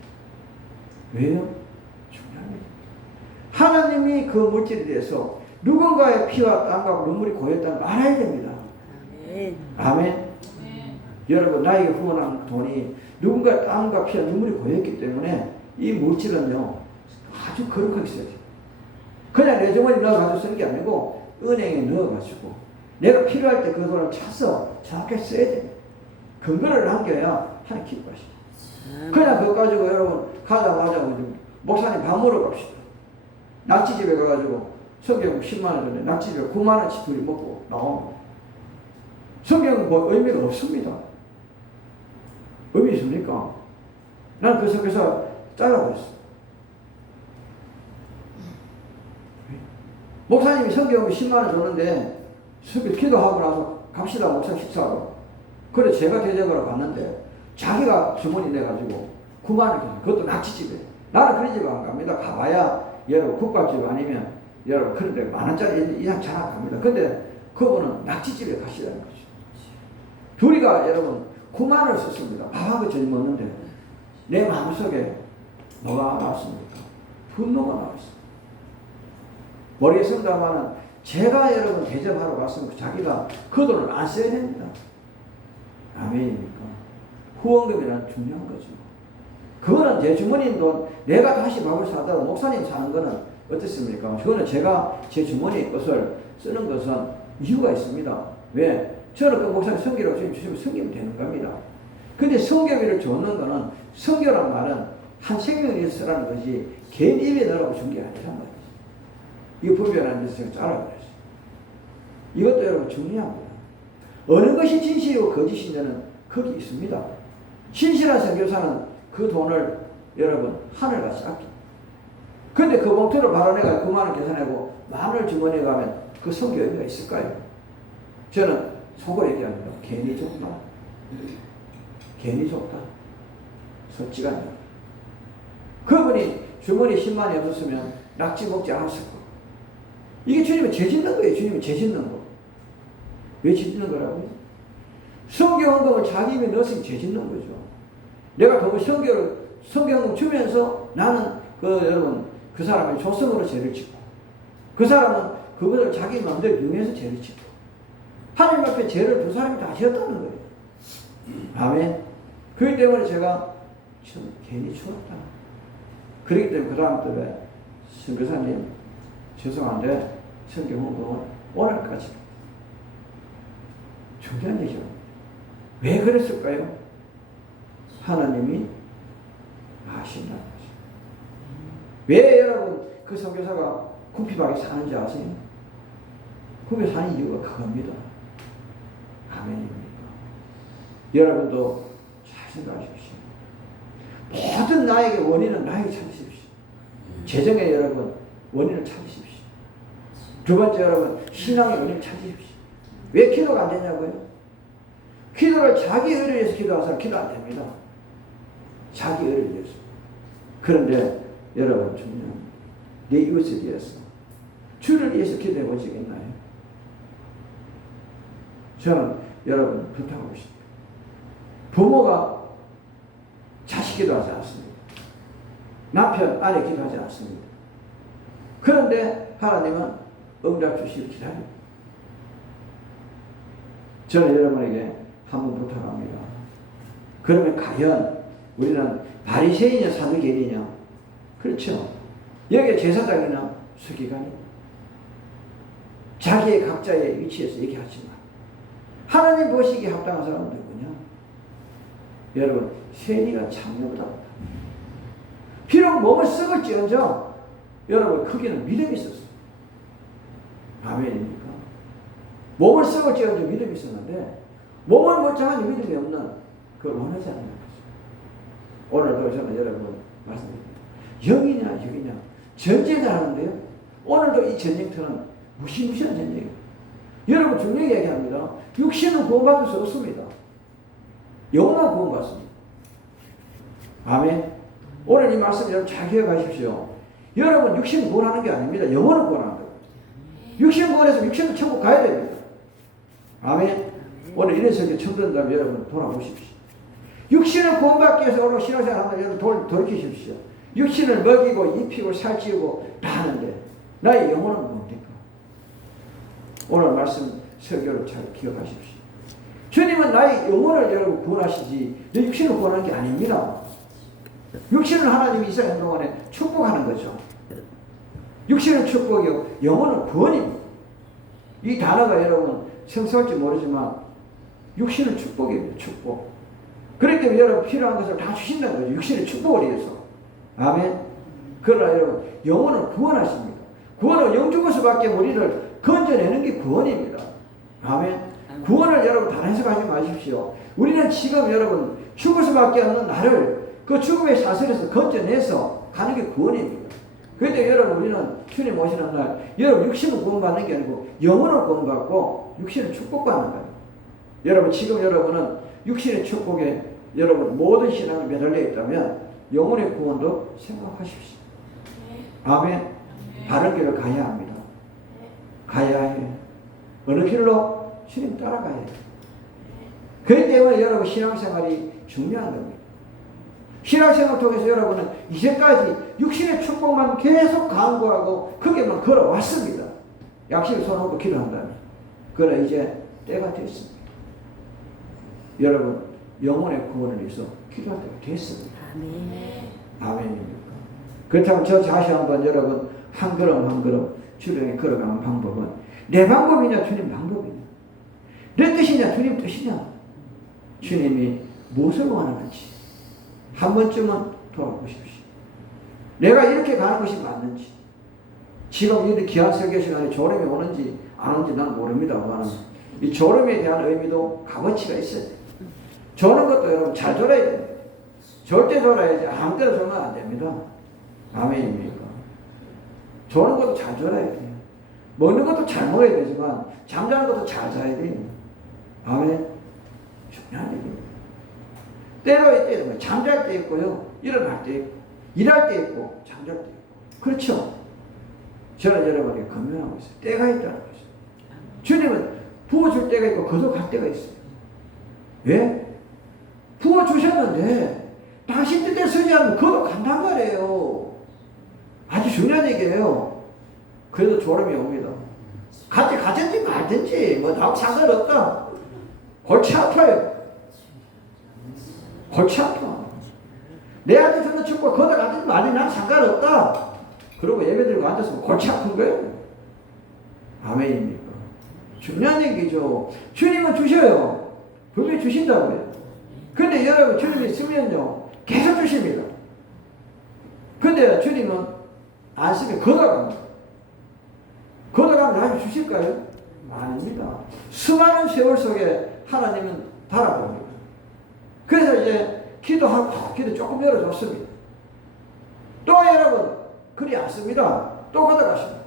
왜요? 중요합니다. 하나님이 그 물질에 대해서 누군가의 피와 땀과 눈물이 고였다는 알아야 됩니다. 아멘. 아멘. 여러분 나에게 후원한 돈이 누군가의 땀과 피와 눈물이 고였기 때문에 이 물질은요 아주 거룩하게 써야 돼요. 그냥 내 주머니 넣어가지고 쓰는 게 아니고 은행에 넣어가지고 내가 필요할 때 그 돈을 찾아서 정확하게 써야 됩니다. 근거를 남겨야 하나님 기뻐하시죠. 그냥 그거 가지고 여러분 가자마자 목사님 밥 먹으러 갑시다. 낙지집에 가가지고 성경 10만 원 전에 낙지집에 9만 원치 둘이 먹고 나옵니다. 성경은 뭐 의미가 없습니다. 의미 있습니까? 난 그 성경에서 잘라버렸어. 목사님이 성경 10만 원 줬는데 기도하고 나서 갑시다 목사 식사하러. 그래 제가 대접하러 갔는데 자기가 주머니 내가지고 9만 원 그것도 낙지집에. 나는 그런 집 안 갑니다. 가봐야 여러분 국밥집 아니면 여러분 그런데 만 원짜리 이상 잘 안 갑니다. 근데 그분은 낙지집에 가시라는 거죠. 둘이가 여러분 9만 원을 썼습니다. 밥 한 거 저녁 먹는데 내 마음속에 뭐가 나왔습니까? 분노가 나왔습니다. 머리에 쓴다마는 제가 여러분 대접하러 갔으면 자기가 그 돈을 안 써야 됩니다. 아멘입니까? 후원금이란 중요한 거죠. 그거는 제 주머니인 돈 내가 다시 밥을 사다가 목사님 사는 거는 어떻습니까? 그거는 제가 제 주머니의 것을 쓰는 것은 이유가 있습니다. 왜? 저는 그 목사님 성교라고 주시면 성기면 되는 겁니다. 근데 성교비를 줬는 거는 성교란 말은 한 생명을 위해서 쓰라는 거지 개인 입에 넣으라고 준 게 아니란 말이에요. 이거 분별하는 데서 제가 잘라버렸어요. 이것도 여러분 중요합니다. 어느 것이 진실이고 거짓인지는 거기 있습니다. 진실한 선교사는 그 돈을 여러분 하늘같이 아낍니다. 근데 그 봉투를 바로 내가 9만 원 계산하고 만 원 주머니에 가면 그 선교 의미가 있을까요? 저는 속으로 얘기합니다. 괜히 줬다. 괜히 줬다. 솔직한 말. 그분이 주머니에 10만 원이 없었으면 낙지 먹지 않았을 거예요. 이게 주님은 죄 짓는 거예요. 주님은 죄 짓는 거. 왜 죄 짓는 거라고요? 성경헌금을 자기 입에 넣었으면 죄 짓는 거죠. 내가 더 성경헌금 주면서 나는 여러분 그 사람의 조성으로 죄를 짓고 그 사람은 그것을 자기 마음대로 이용해서 죄를 짓고 하나님 앞에 죄를 두 사람이 다 지었다는 거예요. 아멘. 그렇기 때문에 제가 참 괜히 추웠다. 그렇기 때문에 그 다음 때에 선교사님 죄송한데 성경헌금은 오늘까지 중요한 얘기죠. 왜 그랬을까요? 하나님이 아신다는 거죠. 왜 여러분 그 선교사가 궁핍하게 사는지 아세요? 궁핍 사는 이유가 그겁니다. 아멘입니다. 여러분도 잘 생각하십시오. 모든 나에게 원인은 나에게 찾으십시오. 재정에 여러분 원인을 찾으십시오. 두 번째 여러분 신앙의 원인을 찾으십시오. 왜 기도가 안 되냐고요? 기도를 자기 의를 위해서 기도하는 사람 기도 안 됩니다. 자기 의를 위해서. 그런데 여러분 중요합니다. 내 이웃을 위해서 주를 위해서 기도해 보시겠나요? 저는 여러분 부탁하고 싶어요. 부모가 자식 기도하지 않습니다. 남편 아내 기도하지 않습니다. 그런데 하나님은 응답 주시길 기다립니다. 저는 여러분에게 한번 부탁합니다. 그러면 과연 우리는 바리새인이냐 사두개인이냐? 그렇죠. 여기에 제사장이나 서기관이 자기의 각자의 위치에서 얘기하지만 하나님 보시기에 합당한 사람은 누구냐? 여러분, 세리가 참여보다 비록 몸을 썩을지언정 여러분 거기는 믿음이 있었어요. 아멘입니까? 몸을 썩을지언정 믿음이 있었는데 몸을 멀쩡하니 믿음이 없는 그걸 원하지 않는 거죠. 오늘도 저는 여러분 말씀드립니다. 영이냐 육이냐 전쟁을 하는데요. 오늘도 이 전쟁터는 무시무시한 전쟁이에요. 여러분 분명히 얘기합니다. 육신은 구원받을 수 없습니다. 영혼은 구원받습니다. 아멘. 오늘 이 말씀 여러분 잘 기억하십시오. 여러분 육신은 구원하는 게 아닙니다. 영혼은 구원하는 거예요. 육신 구원해서 육신은 천국 가야 됩니다. 아멘. 오늘 이런 설교 처음 듣는다면 여러분 돌아보십시오. 육신을 구원받기 위해서 오늘 신앙생활 한다 여러분 돌이키십시오. 육신을 먹이고 입히고 살찌우고 다 하는데 나의 영혼은 뭡니까? 오늘 말씀 설교를 잘 기억하십시오. 주님은 나의 영혼을 여러분 구원하시지 내 육신을 구원하는 게 아닙니다. 육신은 하나님이 이 세상 동안에 축복하는 거죠. 육신은 축복이고 영혼은 구원입니다. 이 단어가 여러분 생소할지 모르지만 육신은 축복입니다. 축복. 그렇기 때문에 여러분 필요한 것을 다 주신다는 거죠. 육신의 축복을 위해서. 아멘. 그러나 여러분 영혼을 구원하십니다. 구원은 영죽을 수밖에 우리를 건져내는 게 구원입니다. 아멘. 구원을 여러분 다른 해석하지 마십시오. 우리는 지금 여러분 죽을 수밖에 없는 나를 그 죽음의 사슬에서 건져내서 가는 게 구원입니다. 그런데 여러분 우리는 주님 오시는 날 여러분 육신은 구원받는 게 아니고 영혼을 구원받고 육신은 축복받는 거예요. 여러분 지금 여러분은 육신의 축복에 여러분 모든 신앙을 매달려 있다면 영혼의 구원도 생각하십시오. 아멘. 바른 길을 가야 합니다. 가야 해요. 어느 길로? 주님 따라가야 해요. 그렇기 때문에 여러분 신앙생활이 중요한 겁니다. 신앙생활을 통해서 여러분은 이제까지 육신의 축복만 계속 강구하고 거기에만 걸어왔습니다. 약식을 손하고 기도한다면. 그러나 이제 때가 됐습니다. 여러분 영혼의 구원을 위해서 기도할 때가 됐습니다. 아멘입니까? 그렇다면 저 다시 한번 여러분 한 걸음 한 걸음 주변에 걸어가는 방법은 내 방법이냐 주님 방법이냐 내 뜻이냐 주님 뜻이냐 주님이 무엇을 원하는지 한 번쯤은 돌아보십시오. 내가 이렇게 가는 것이 맞는지 지금 이 귀한 설교 시간에 졸음이 오는지 안 오는지 난 모릅니다. 이 졸음에 대한 의미도 값어치가 있어요. 조는 것도 여러분 잘 졸아야 됩니다. 절대 졸아야지 아무 때나 졸면 안 됩니다. 아멘입니까? 조는 것도 잘 졸아야 돼요. 먹는 것도 잘 먹어야 되지만 잠자는 것도 잘 자야 돼요. 아멘. 중요한 얘기입니다. 때로 있대요. 잠잘 때 있고요. 일어날 때 있고 일할 때 있고 잠잘 때 있고 그렇죠? 저는 여러분에게 건면하고 있어요. 때가 있다는 거죠. 주님은 부어줄 때가 있고 거둬갈 때가 있어요. 왜? 부어주셨는데 당신 뜻대로 서지 않으면 거둬간단 말이에요. 아주 중요한 얘기예요. 그래도 졸음이 옵니다. 같이 가든지 말든지 뭐 나하고 상관없다. 골치 아파요. 골치 아파. 내 아들 듣는 축구 거둬가든지 말든지 난 상관없다. 그러고 예배 드리고 앉았으면 골치 아픈 거예요. 아멘입니까? 중요한 얘기죠. 주님은 주셔요. 분명히 주신다고요. 근데 여러분 주님이 쓰면요 계속 주십니다. 근데 주님은 안 쓰면 걷어갑니다. 걷어가면 나중에 주실까요? 아닙니다. 수많은 세월 속에 하나님은 달아봅니다. 그래서 이제 기도하고 기도 조금 열어줬습니다. 또 여러분 그리 않습니다. 또 걷어가십니다.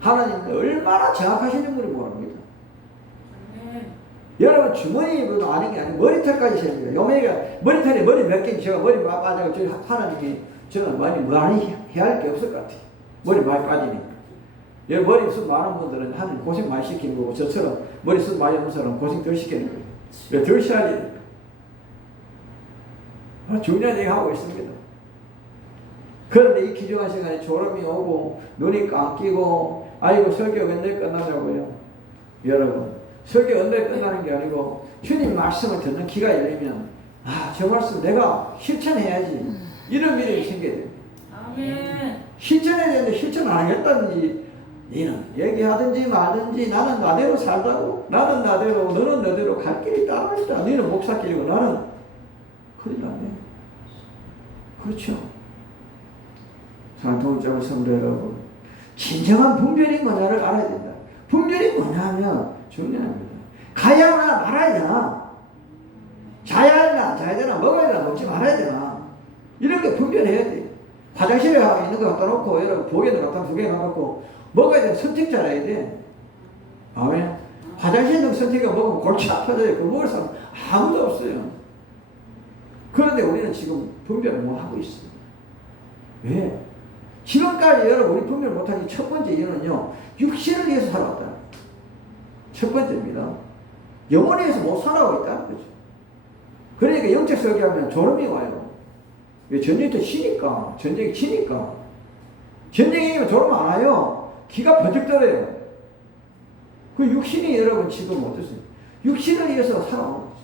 하나님은 얼마나 정확하신 분이 모릅니다. 여러분 주머니도 아는 게 아니고 머리털까지 셉니다. 요매가 머리털에 머리 몇 개인지 제가 머리 빠져가 저희 하나님이 저는 많이 해야 할 게 없을 것 같아요. 머리 많이 빠지니까. 여러분 머리 숱 많은 분들은 하나님 고생 많이 시키는 거고 저처럼 머리 숱 많이 없는 사람은 고생 덜 시키는 거예요. 왜 덜 쉬어야 되니까. 중요한 얘기 하고 있습니다. 그런데 이 귀중한 시간에 졸음이 오고 눈이 감기고 아이고 설교 언제 끝나냐고요. 여러분 설교 언제 끝나는 게 아니고 주님 말씀을 듣는 귀가 열리면 저 말씀 내가 실천해야지 이런 믿음이 생겨야 됩니다. 아멘. 실천해야 되는데 실천 안 하겠다든지 너는 얘기하든지 말든지 나는 나대로 살다고, 나는 나대로, 너는 너대로 갈 길이 따로 있다. 너는 목사길이고 나는 큰일 났네. 그렇죠. 사랑하는 성도 여러분, 진정한 분별이 뭐냐를 알아야 된다. 분별이 뭐냐 하면 중요합니다. 가야 하나 말아야 되나, 자야 되나, 자야 되나, 먹어야 되나, 먹지 말아야 되나, 이런 게 분별해야 돼. 화장실에 있는 거 갖다 놓고 여러분 보기에는 갖다 두 개 갖고 먹어야 되는 선택 잘해야 돼. 아멘. 화장실에 있는 선택을 먹으면 골치 아파져요. 그거 먹을 사람 아무도 없어요. 그런데 우리는 지금 분별을 못 하고 있어요. 왜? 지금까지 여러분 우리 분별 못하기 첫 번째 이유는요, 육신을 위해서 살아왔다. 첫 번째입니다. 영혼에 의해서 못 살아오고 있다는 거죠. 그러니까 영적 설교하면 졸음이 와요. 왜? 전쟁이 또 치니까, 전쟁이 치니까. 전쟁이면 졸음 안 와요. 기가 번쩍 떨어요. 그 육신이 여러분 지금 어떠세요? 육신을 위해서 살아오는 거죠.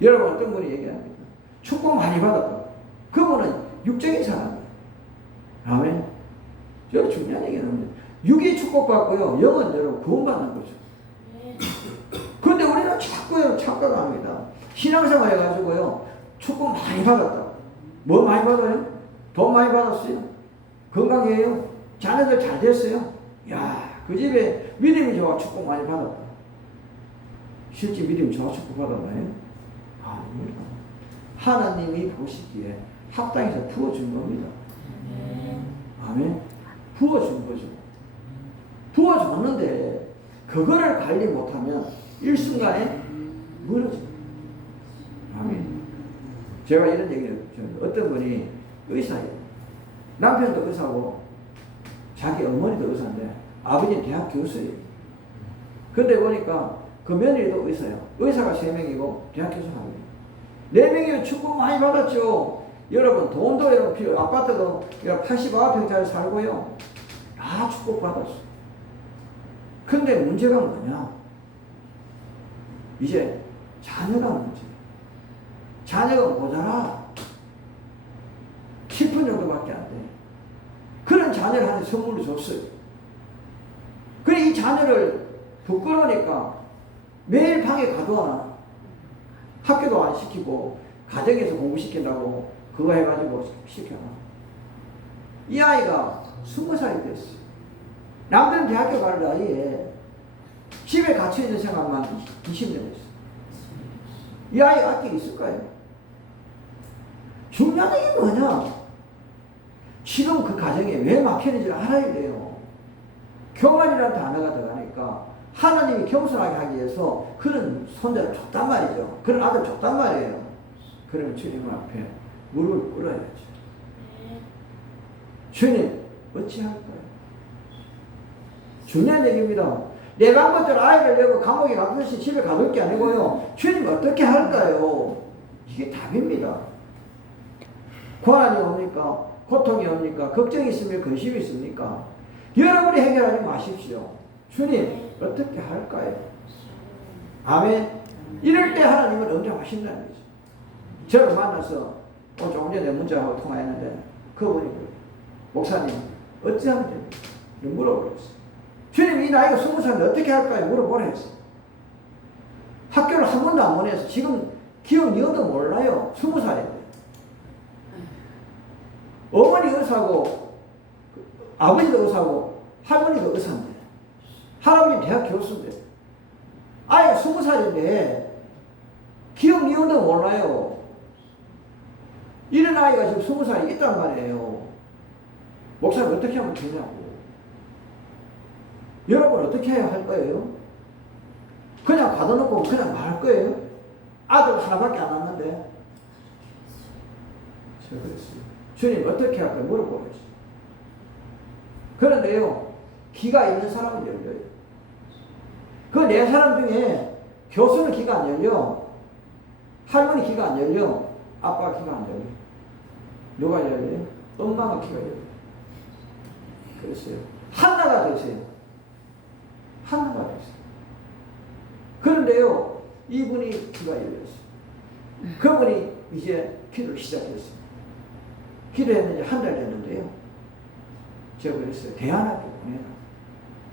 여러분 어떤 분이 얘기합니다. 축복 많이 받았다. 그분은 육적인 사람이에요. 아멘. 여러분 중요한 얘기는 육이 축복받고요, 영은 여러분 구원받는 거죠. 그런데 우리는 자꾸 착각합니다. 신앙생활 해가지고요, 축복 많이 받았다. 뭐 많이 받아요? 돈 많이 받았어요? 건강해요? 자녀들 잘 됐어요? 야, 그 집에 믿음이 좋아 축복 많이 받았다. 실제 믿음이 좋아 축복 받았나요? 아닙니다. 하나님이 보시기에 합당해서 부어준 겁니다. 아멘. 부어준 거죠. 부어줬는데 그거를 관리 못하면 일순간에 무너집니다. 아멘. 제가 이런 얘기를, 어떤 분이 의사예요. 남편도 의사고 자기 어머니도 의사인데 아버지는 대학 교수예요. 근데 보니까 그 며느리도 의사예요. 의사가 3명이고 대학 교수 1명. 4명이면 축복 많이 받았죠. 여러분 돈도 여러분 필요, 아파트도 89평짜리 살고요, 다 축복 받았어. 근데 문제가 뭐냐? 이제 자녀가 문제. 자녀가 모자라. 10분 정도밖에 안 돼. 그런 자녀를 한테 선물로 줬어요. 그래 이 자녀를 부끄러우니까 매일 방에 가둬놔. 학교도 안 시키고 가정에서 공부시킨다고 그거 해가지고 시켜놔. 이 아이가 20살이 됐어. 남들은 대학교 갈 나이에 집에 갇혀있는 생활만 20년 했어. 이 아이 앞길 있을까요? 중요한 게 뭐냐? 지금 그 가정에 왜 막히는지를 알아야 돼요. 교만이라는 단어가 들어가니까 하나님이 겸손하게 하기 위해서 그런 손자를 줬단 말이죠. 그런 아들 줬단 말이에요. 그러면 주님 앞에 무릎을 꿇어야죠. 주님 어찌할까요? 중요한 얘기입니다. 내 방법대로 아이를 내고 감옥에 가듯이 집에 가둘 게 아니고요, 주님 어떻게 할까요? 이게 답입니다. 고난이 옵니까? 고통이 옵니까? 걱정이 있으면 근심이 있습니까? 여러분이 해결하지 마십시오. 주님 어떻게 할까요? 아멘. 이럴 때 하나님은 응답하신다는 거죠. 저를 만나서 조금 전에 문자하고 통화했는데 그분이 목사님 어찌하면 됩니까? 물어버렸어요. 주님 이 나이가 20살인데 어떻게 할까요? 물어보라 했어요. 학교를 한 번도 안 보내서 지금 기억 이어도 몰라요. 20살인데. 어머니 의사고 아버지도 의사고 할머니도 의사인데 할아버지 대학 교수인데 아이가 20살인데 기억 이어도 몰라요. 이런 아이가 지금 20살이 있단 말이에요. 목사님 어떻게 하면 되냐고. 여러분 어떻게 해야 할 거예요? 그냥 가둬놓고 그냥 말할 거예요? 아들 하나밖에 안 왔는데. 제가 그랬어요. 주님 어떻게 할까요? 물어보겠어요. 그런데요, 귀가 있는 사람은 열려요. 그 4사람 중에 교수는 귀가 안 열려. 할머니 귀가 안 열려. 아빠 귀가 안 열려. 누가 열려요? 엄마가 귀가 열려. 그랬어요. 하나가 되세요. 하나가 되세요. 그런데요, 이분이 귀가 열렸어요. 그분이 이제 기도를 시작했어요. 기도했는지 한 달 됐는데요, 제가 그랬어요. 대안학교 보내라.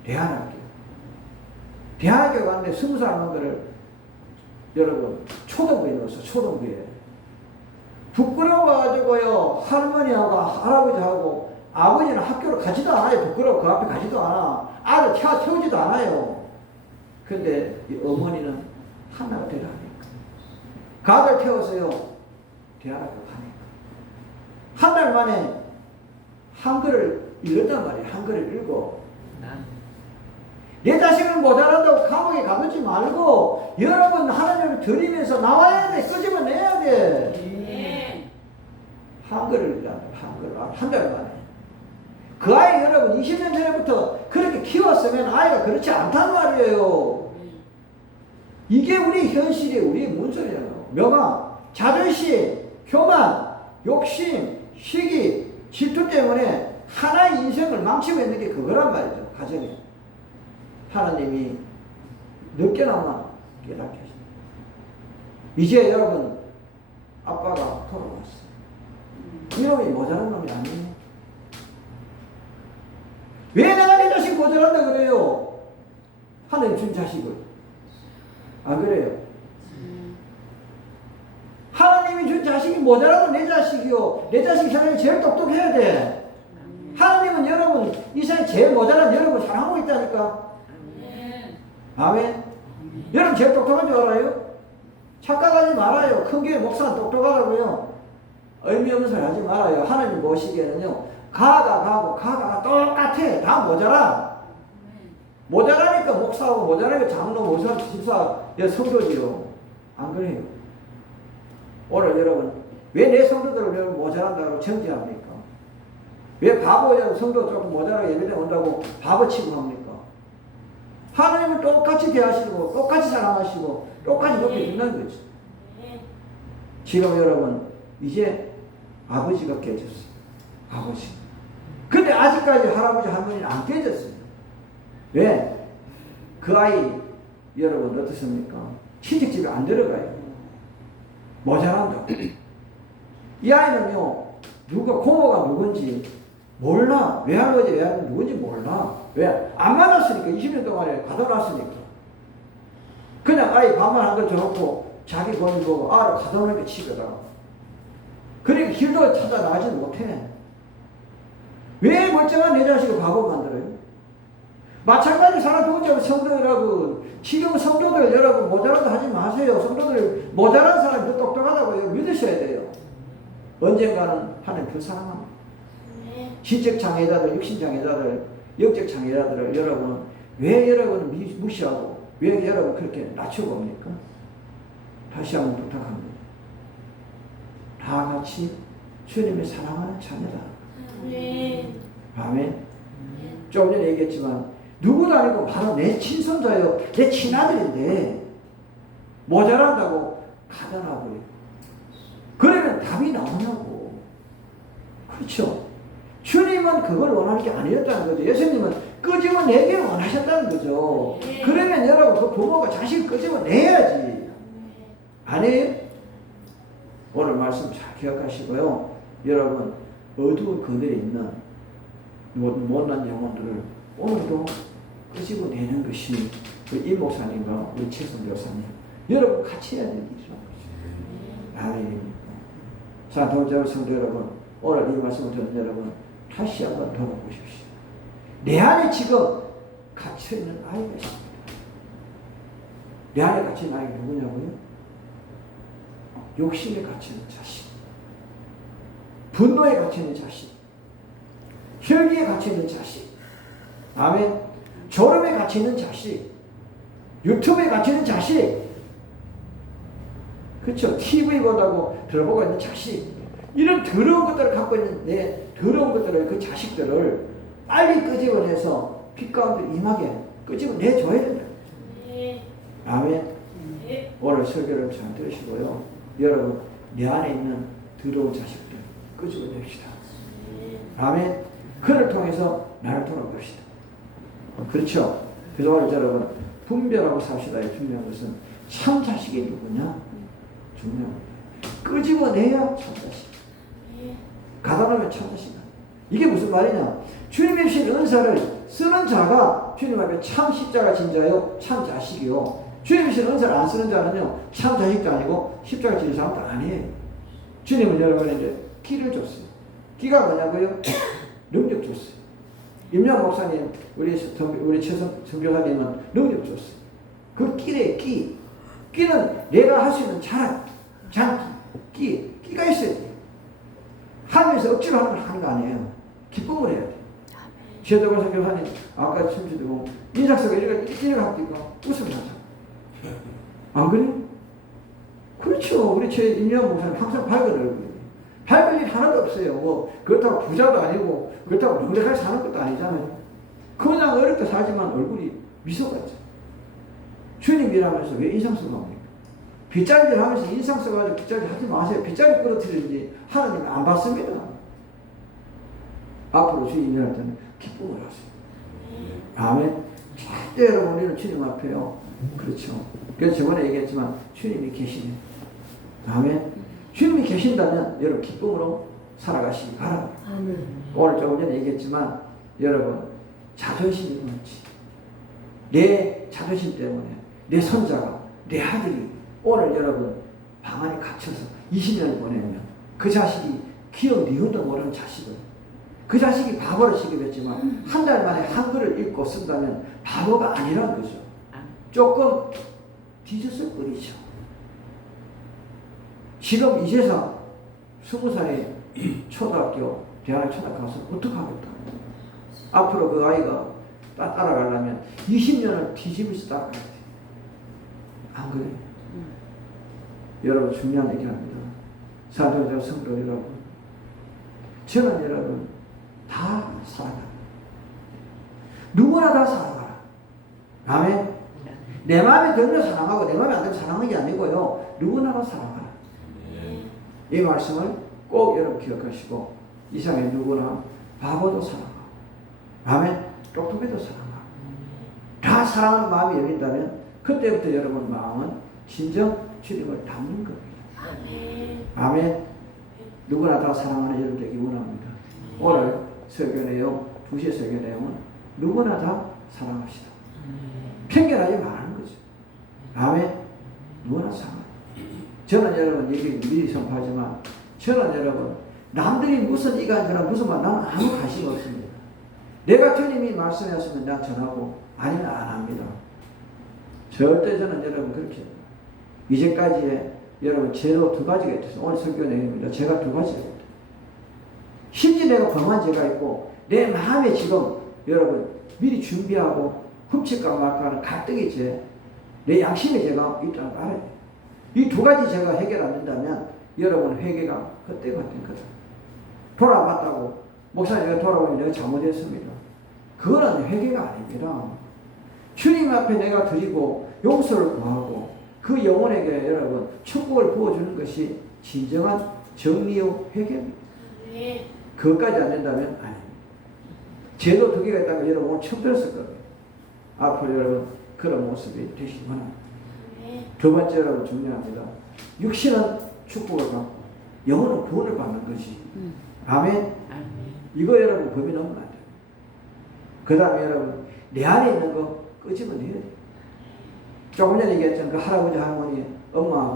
대안학교. 대학교 갔는데 20살 놈들을 여러분 초등부에 넣었어. 초등부에. 부끄러워가지고요. 할머니하고 할아버지하고 아버지는 학교를 가지도 않아요. 부끄러워 그 앞에 가지도 않아. 아들 태우지도 않아요. 근데 이 어머니는 하나가 되라니까. 그 아들 태워서요. 대학교 가니까. 한 달 만에 한글을 읽었단 말이에요. 한글을 읽고. 내 자식은 모자란다고 감옥에 가두지 말고 여러분 하나님을 드리면서 나와야 돼. 끄집어내야 돼. 한글을 읽는다. 한글을 한 달 만에. 그 아이 여러분 20년 전부터 그렇게 키웠으면 아이가 그렇지 않단 말이에요. 이게 우리 현실이 우리 문제예요. 명함, 자존심, 교만, 욕심, 시기, 질투 때문에 하나의 인생을 망치고 있는 게 그거란 말이죠. 가정에. 하나님이 늦게나마 깨닫게 하십니다. 이제 여러분 아빠가 돌아왔어. 이놈이 모자란 놈이 아니에요. 왜 내가 내 자식 모자란다 그래요? 하나님 준 자식을. 안 그래요? 하나님이 준 자식이 모자라도 내 자식이요. 내 자식이 세상에 제일 똑똑해야 돼. 하나님은 여러분 이 세상에 제일 모자란 여러분 사랑하고 있다니까. 아멘. 여러분 제일 똑똑한 줄 알아요? 착각하지 말아요. 큰 교회 목사는 똑똑하다고요. 의미 없는 소리 하지 말아요. 하나님 모시기에는요. 가가 똑같아. 다 모자라. 모자라니까 목사하고 모자라니까 장로, 목사, 집사, 성도지요. 안 그래요? 오늘 여러분 왜 내 성도들을 여러분 모자란다고 정죄합니까? 왜 바보냐고 성도 조금 모자라게 예배대 온다고 바보 취급합니까? 하나님은 똑같이 대하시고 똑같이 사랑하시고 똑같이 높여준다는 거죠. 지금 여러분 이제 아버지가 깨졌어요. 아버지. 근데 아직까지 할아버지 할머니는 안 깨졌어요. 왜? 그 아이 여러분 어떻습니까? 친척집에 안 들어가요. 모자란다. 이 아이는요 누가 고모가 누군지 몰라. 외할아버지 외할아버지 누군지 몰라. 왜? 안 만났으니까. 20년 동안에 가둬놨으니까. 그냥 아이 밥만 한 걸 줘놓고 자기 본인 보고 아를 가둬놓으니까 치거든. 그러니까 길도 찾아 나가지 못해. 왜 멀쩡한 내 자식을 바보 만들어요? 마찬가지 사람 누군지 성도라고 지금 성도들 여러분 모자라다 하지 마세요. 성도들 모자란 사람이 더 똑똑하다고 믿으셔야 돼요. 언젠가는 하나님 그 사랑합니다. 지적 장애자들, 육신 장애자들, 영적 장애자들을 여러분 왜 여러분 무시하고 왜 여러분 그렇게 낮추고 옵니까? 다시 한번 부탁합니다. 다 같이 주님의 사랑하는 자녀다. 아멘. 조금 전에 얘기했지만 누구도 아니고 바로 내 친손자요, 내 친아들인데 모자란다고 가다놔버려. 그러면 답이 나오냐고. 그렇죠? 주님은 그걸 원하는 게 아니었다는 거죠. 예수님은 끄집어내기를 원하셨다는 거죠. 그러면 여러분 그 부모가 자식을 끄집어내야지. 아니에요? 오늘 말씀 잘 기억하시고요. 여러분 어두운 그늘에 있는 못난 영혼들을 오늘도 끄집어내는 것이 이 목사님과 우리 최선 교사님 여러분 같이 해야 될 일이라는 거죠. 아멘입니다. 자, 동자우 성도 여러분, 오늘 이 말씀을 듣는 여러분 다시 한번 돌아보십시오. 내 안에 지금 갇혀있는 아이가 있습니다. 내 안에 갇힌 아이가 누구냐고요? 욕심에 갇히는 자식, 분노에 갇히는 자식, 혈기에 갇히는 자식, 아멘. 졸음에 갇히는 자식, 유튜브에 갇히는 자식, 그렇죠? TV 보다고 들어보고 있는 자식, 이런 더러운 것들을 갖고 있는 내 더러운 것들을 그 자식들을 빨리 끄집어내서 빛 가운데 임하게 끄집어내줘야 된다. 아멘. 오늘 설교를 잘 들으시고요. 여러분 내 안에 있는 더러운 자식들 끄집어냅시다. 아멘. 그를 통해서 나를 돌아봅시다. 그렇죠? 그래서 오늘 여러분 분별하고 삽시다의 중요한 것은 참 자식이 누구냐? 중요합니다. 끄집어내야 참 자식. 가다놓으면 참 자식. 이게 무슨 말이냐? 주님의 주신 은사를 쓰는 자가 주님 앞에 참 십자가 진 자요, 참 자식이요. 주님이 쓰는 은사를 안 쓰는 자는요, 참 자식도 아니고 십자가 지는 사람도 아니에요. 주님은 여러분에게 끼를 줬어요. 끼가 뭐냐고요? 능력 줬어요. 임양 목사님, 우리 최선 선교사님은 능력 줬어요. 그 끼래, 끼. 끼는 내가 할 수 있는 자랑, 장기, 끼가 있어야 돼요. 하면서 억지로 하는 걸 하는 거 아니에요. 기쁨을 해야 돼요. 최덕원 선교사님, 아까 춤추도 보고, 인상석에 이렇게 합니까? 웃으면 하죠. 안 그래요? 그렇죠. 우리 임양 목사님 항상 밝은 얼굴이에요. 밝은 일 하나도 없어요. 뭐, 그렇다고 부자도 아니고, 그렇다고 넉넉하게 사는 것도 아니잖아요. 그냥 어렵게 살지만 얼굴이 미소가 있죠. 주님 일하면서 왜 인상 쓰고 합니까? 빗자리질 하면서 인상 써가지고 빗자리 하지 마세요. 빗자리 끌어뜨리는지 하나님 안 받습니다. 앞으로 주님 일할 때는 기쁨을 하세요. 아멘. 절대 여러분 우리는 주님 앞에요. 그렇죠. 그래서 저번에 얘기했지만 주님이 계시네. 아멘. 주님이 계신다면 여러분 기쁨으로 살아가시기 바랍니다. 오늘 조금 전에 얘기했지만 여러분 자존심이 그렇지. 내 자존심 때문에 내 손자가 내 아들이 오늘 여러분 방 안에 갇혀서 20년을 보내면 그 자식이 기억 니은도 모르는 자식을 그 자식이 바보를 시키겠지만 한 달 만에 한글을 읽고 쓴다면 바보가 아니라는 거죠. 조금 뒤졌을 뿐이죠. 지금 이제서 20살에 초등학교 대학에 가서 어떡하겠다. 앞으로 그 아이가 따라가려면 20년을 뒤집어서 따라가야 돼. 안 그래요? 여러분 중요한 얘기합니다. 사도자 성도 여러분, 저는 여러분 다 살아가. 누구나 다 살아가라. 아멘. 내 마음에 들면 사랑하고 내 마음에 안 들면 사랑하는 게 아니고요. 누구나 다 살아가라. 이 말씀을 꼭 여러분 기억하시고 이 세상에 누구나 바보도 사랑하고 아멘. 똑똑해도 사랑하고 다 사랑하는 마음이 열린다면 그때부터 여러분 마음은 진정 주님을 닮는 겁니다. 아멘. 누구나 다 사랑하는 여러분 되기 원합니다. 오늘 설교 내용, 2시의 설교 내용은 누구나 다 사랑합시다. 편견하지 말라는 거죠. 아멘. 누구나 사랑합니다. 저는 여러분 얘기 미리 선포하지만 저는 여러분 남들이 무슨 이간저나 무슨 말 나는 아무 관심 없습니다. 내가 주님이 말씀하셨으면 난 전하고 아니면 안 합니다. 절대 저는 여러분 그렇게 이제까지의 여러분 제로 2가지가 있어요. 오늘 설교 내용입니다. 제가 2가지가 있다. 심지어 내가 범한 죄가 있고 내 마음에 지금 여러분 미리 준비하고 훔칠까 말까 하는 갈등의 죄, 내 양심의 죄가 있다는 걸 알아야 돼요. 이 2가지 죄가 해결 안 된다면 여러분 회개가 그때가 된 거다. 돌아봤다고 목사님 내가 돌아보니 내가 잘못했습니다. 그거는 회개가 아닙니다. 주님 앞에 내가 드리고 용서를 구하고 그 영혼에게 여러분 축복을 부어주는 것이 진정한 정리요 회개입니다. 그것까지 안 된다면 아닙니다. 죄도 2개가 있다고 여러분 오늘 처음 들었을 거예요. 앞으로 여러분 그런 모습이 되시기 바랍니다. 2번째 여러분 중요합니다. 육신은 축복을 받고 영혼은 구원을 받는 것이 아멘. 이거 여러분 범위 넘으면 안 돼요. 그 다음에 여러분 내 안에 있는 거 끄집어내야 돼요. 조금 전에 얘기했잖아요. 그 할아버지 할머니 엄마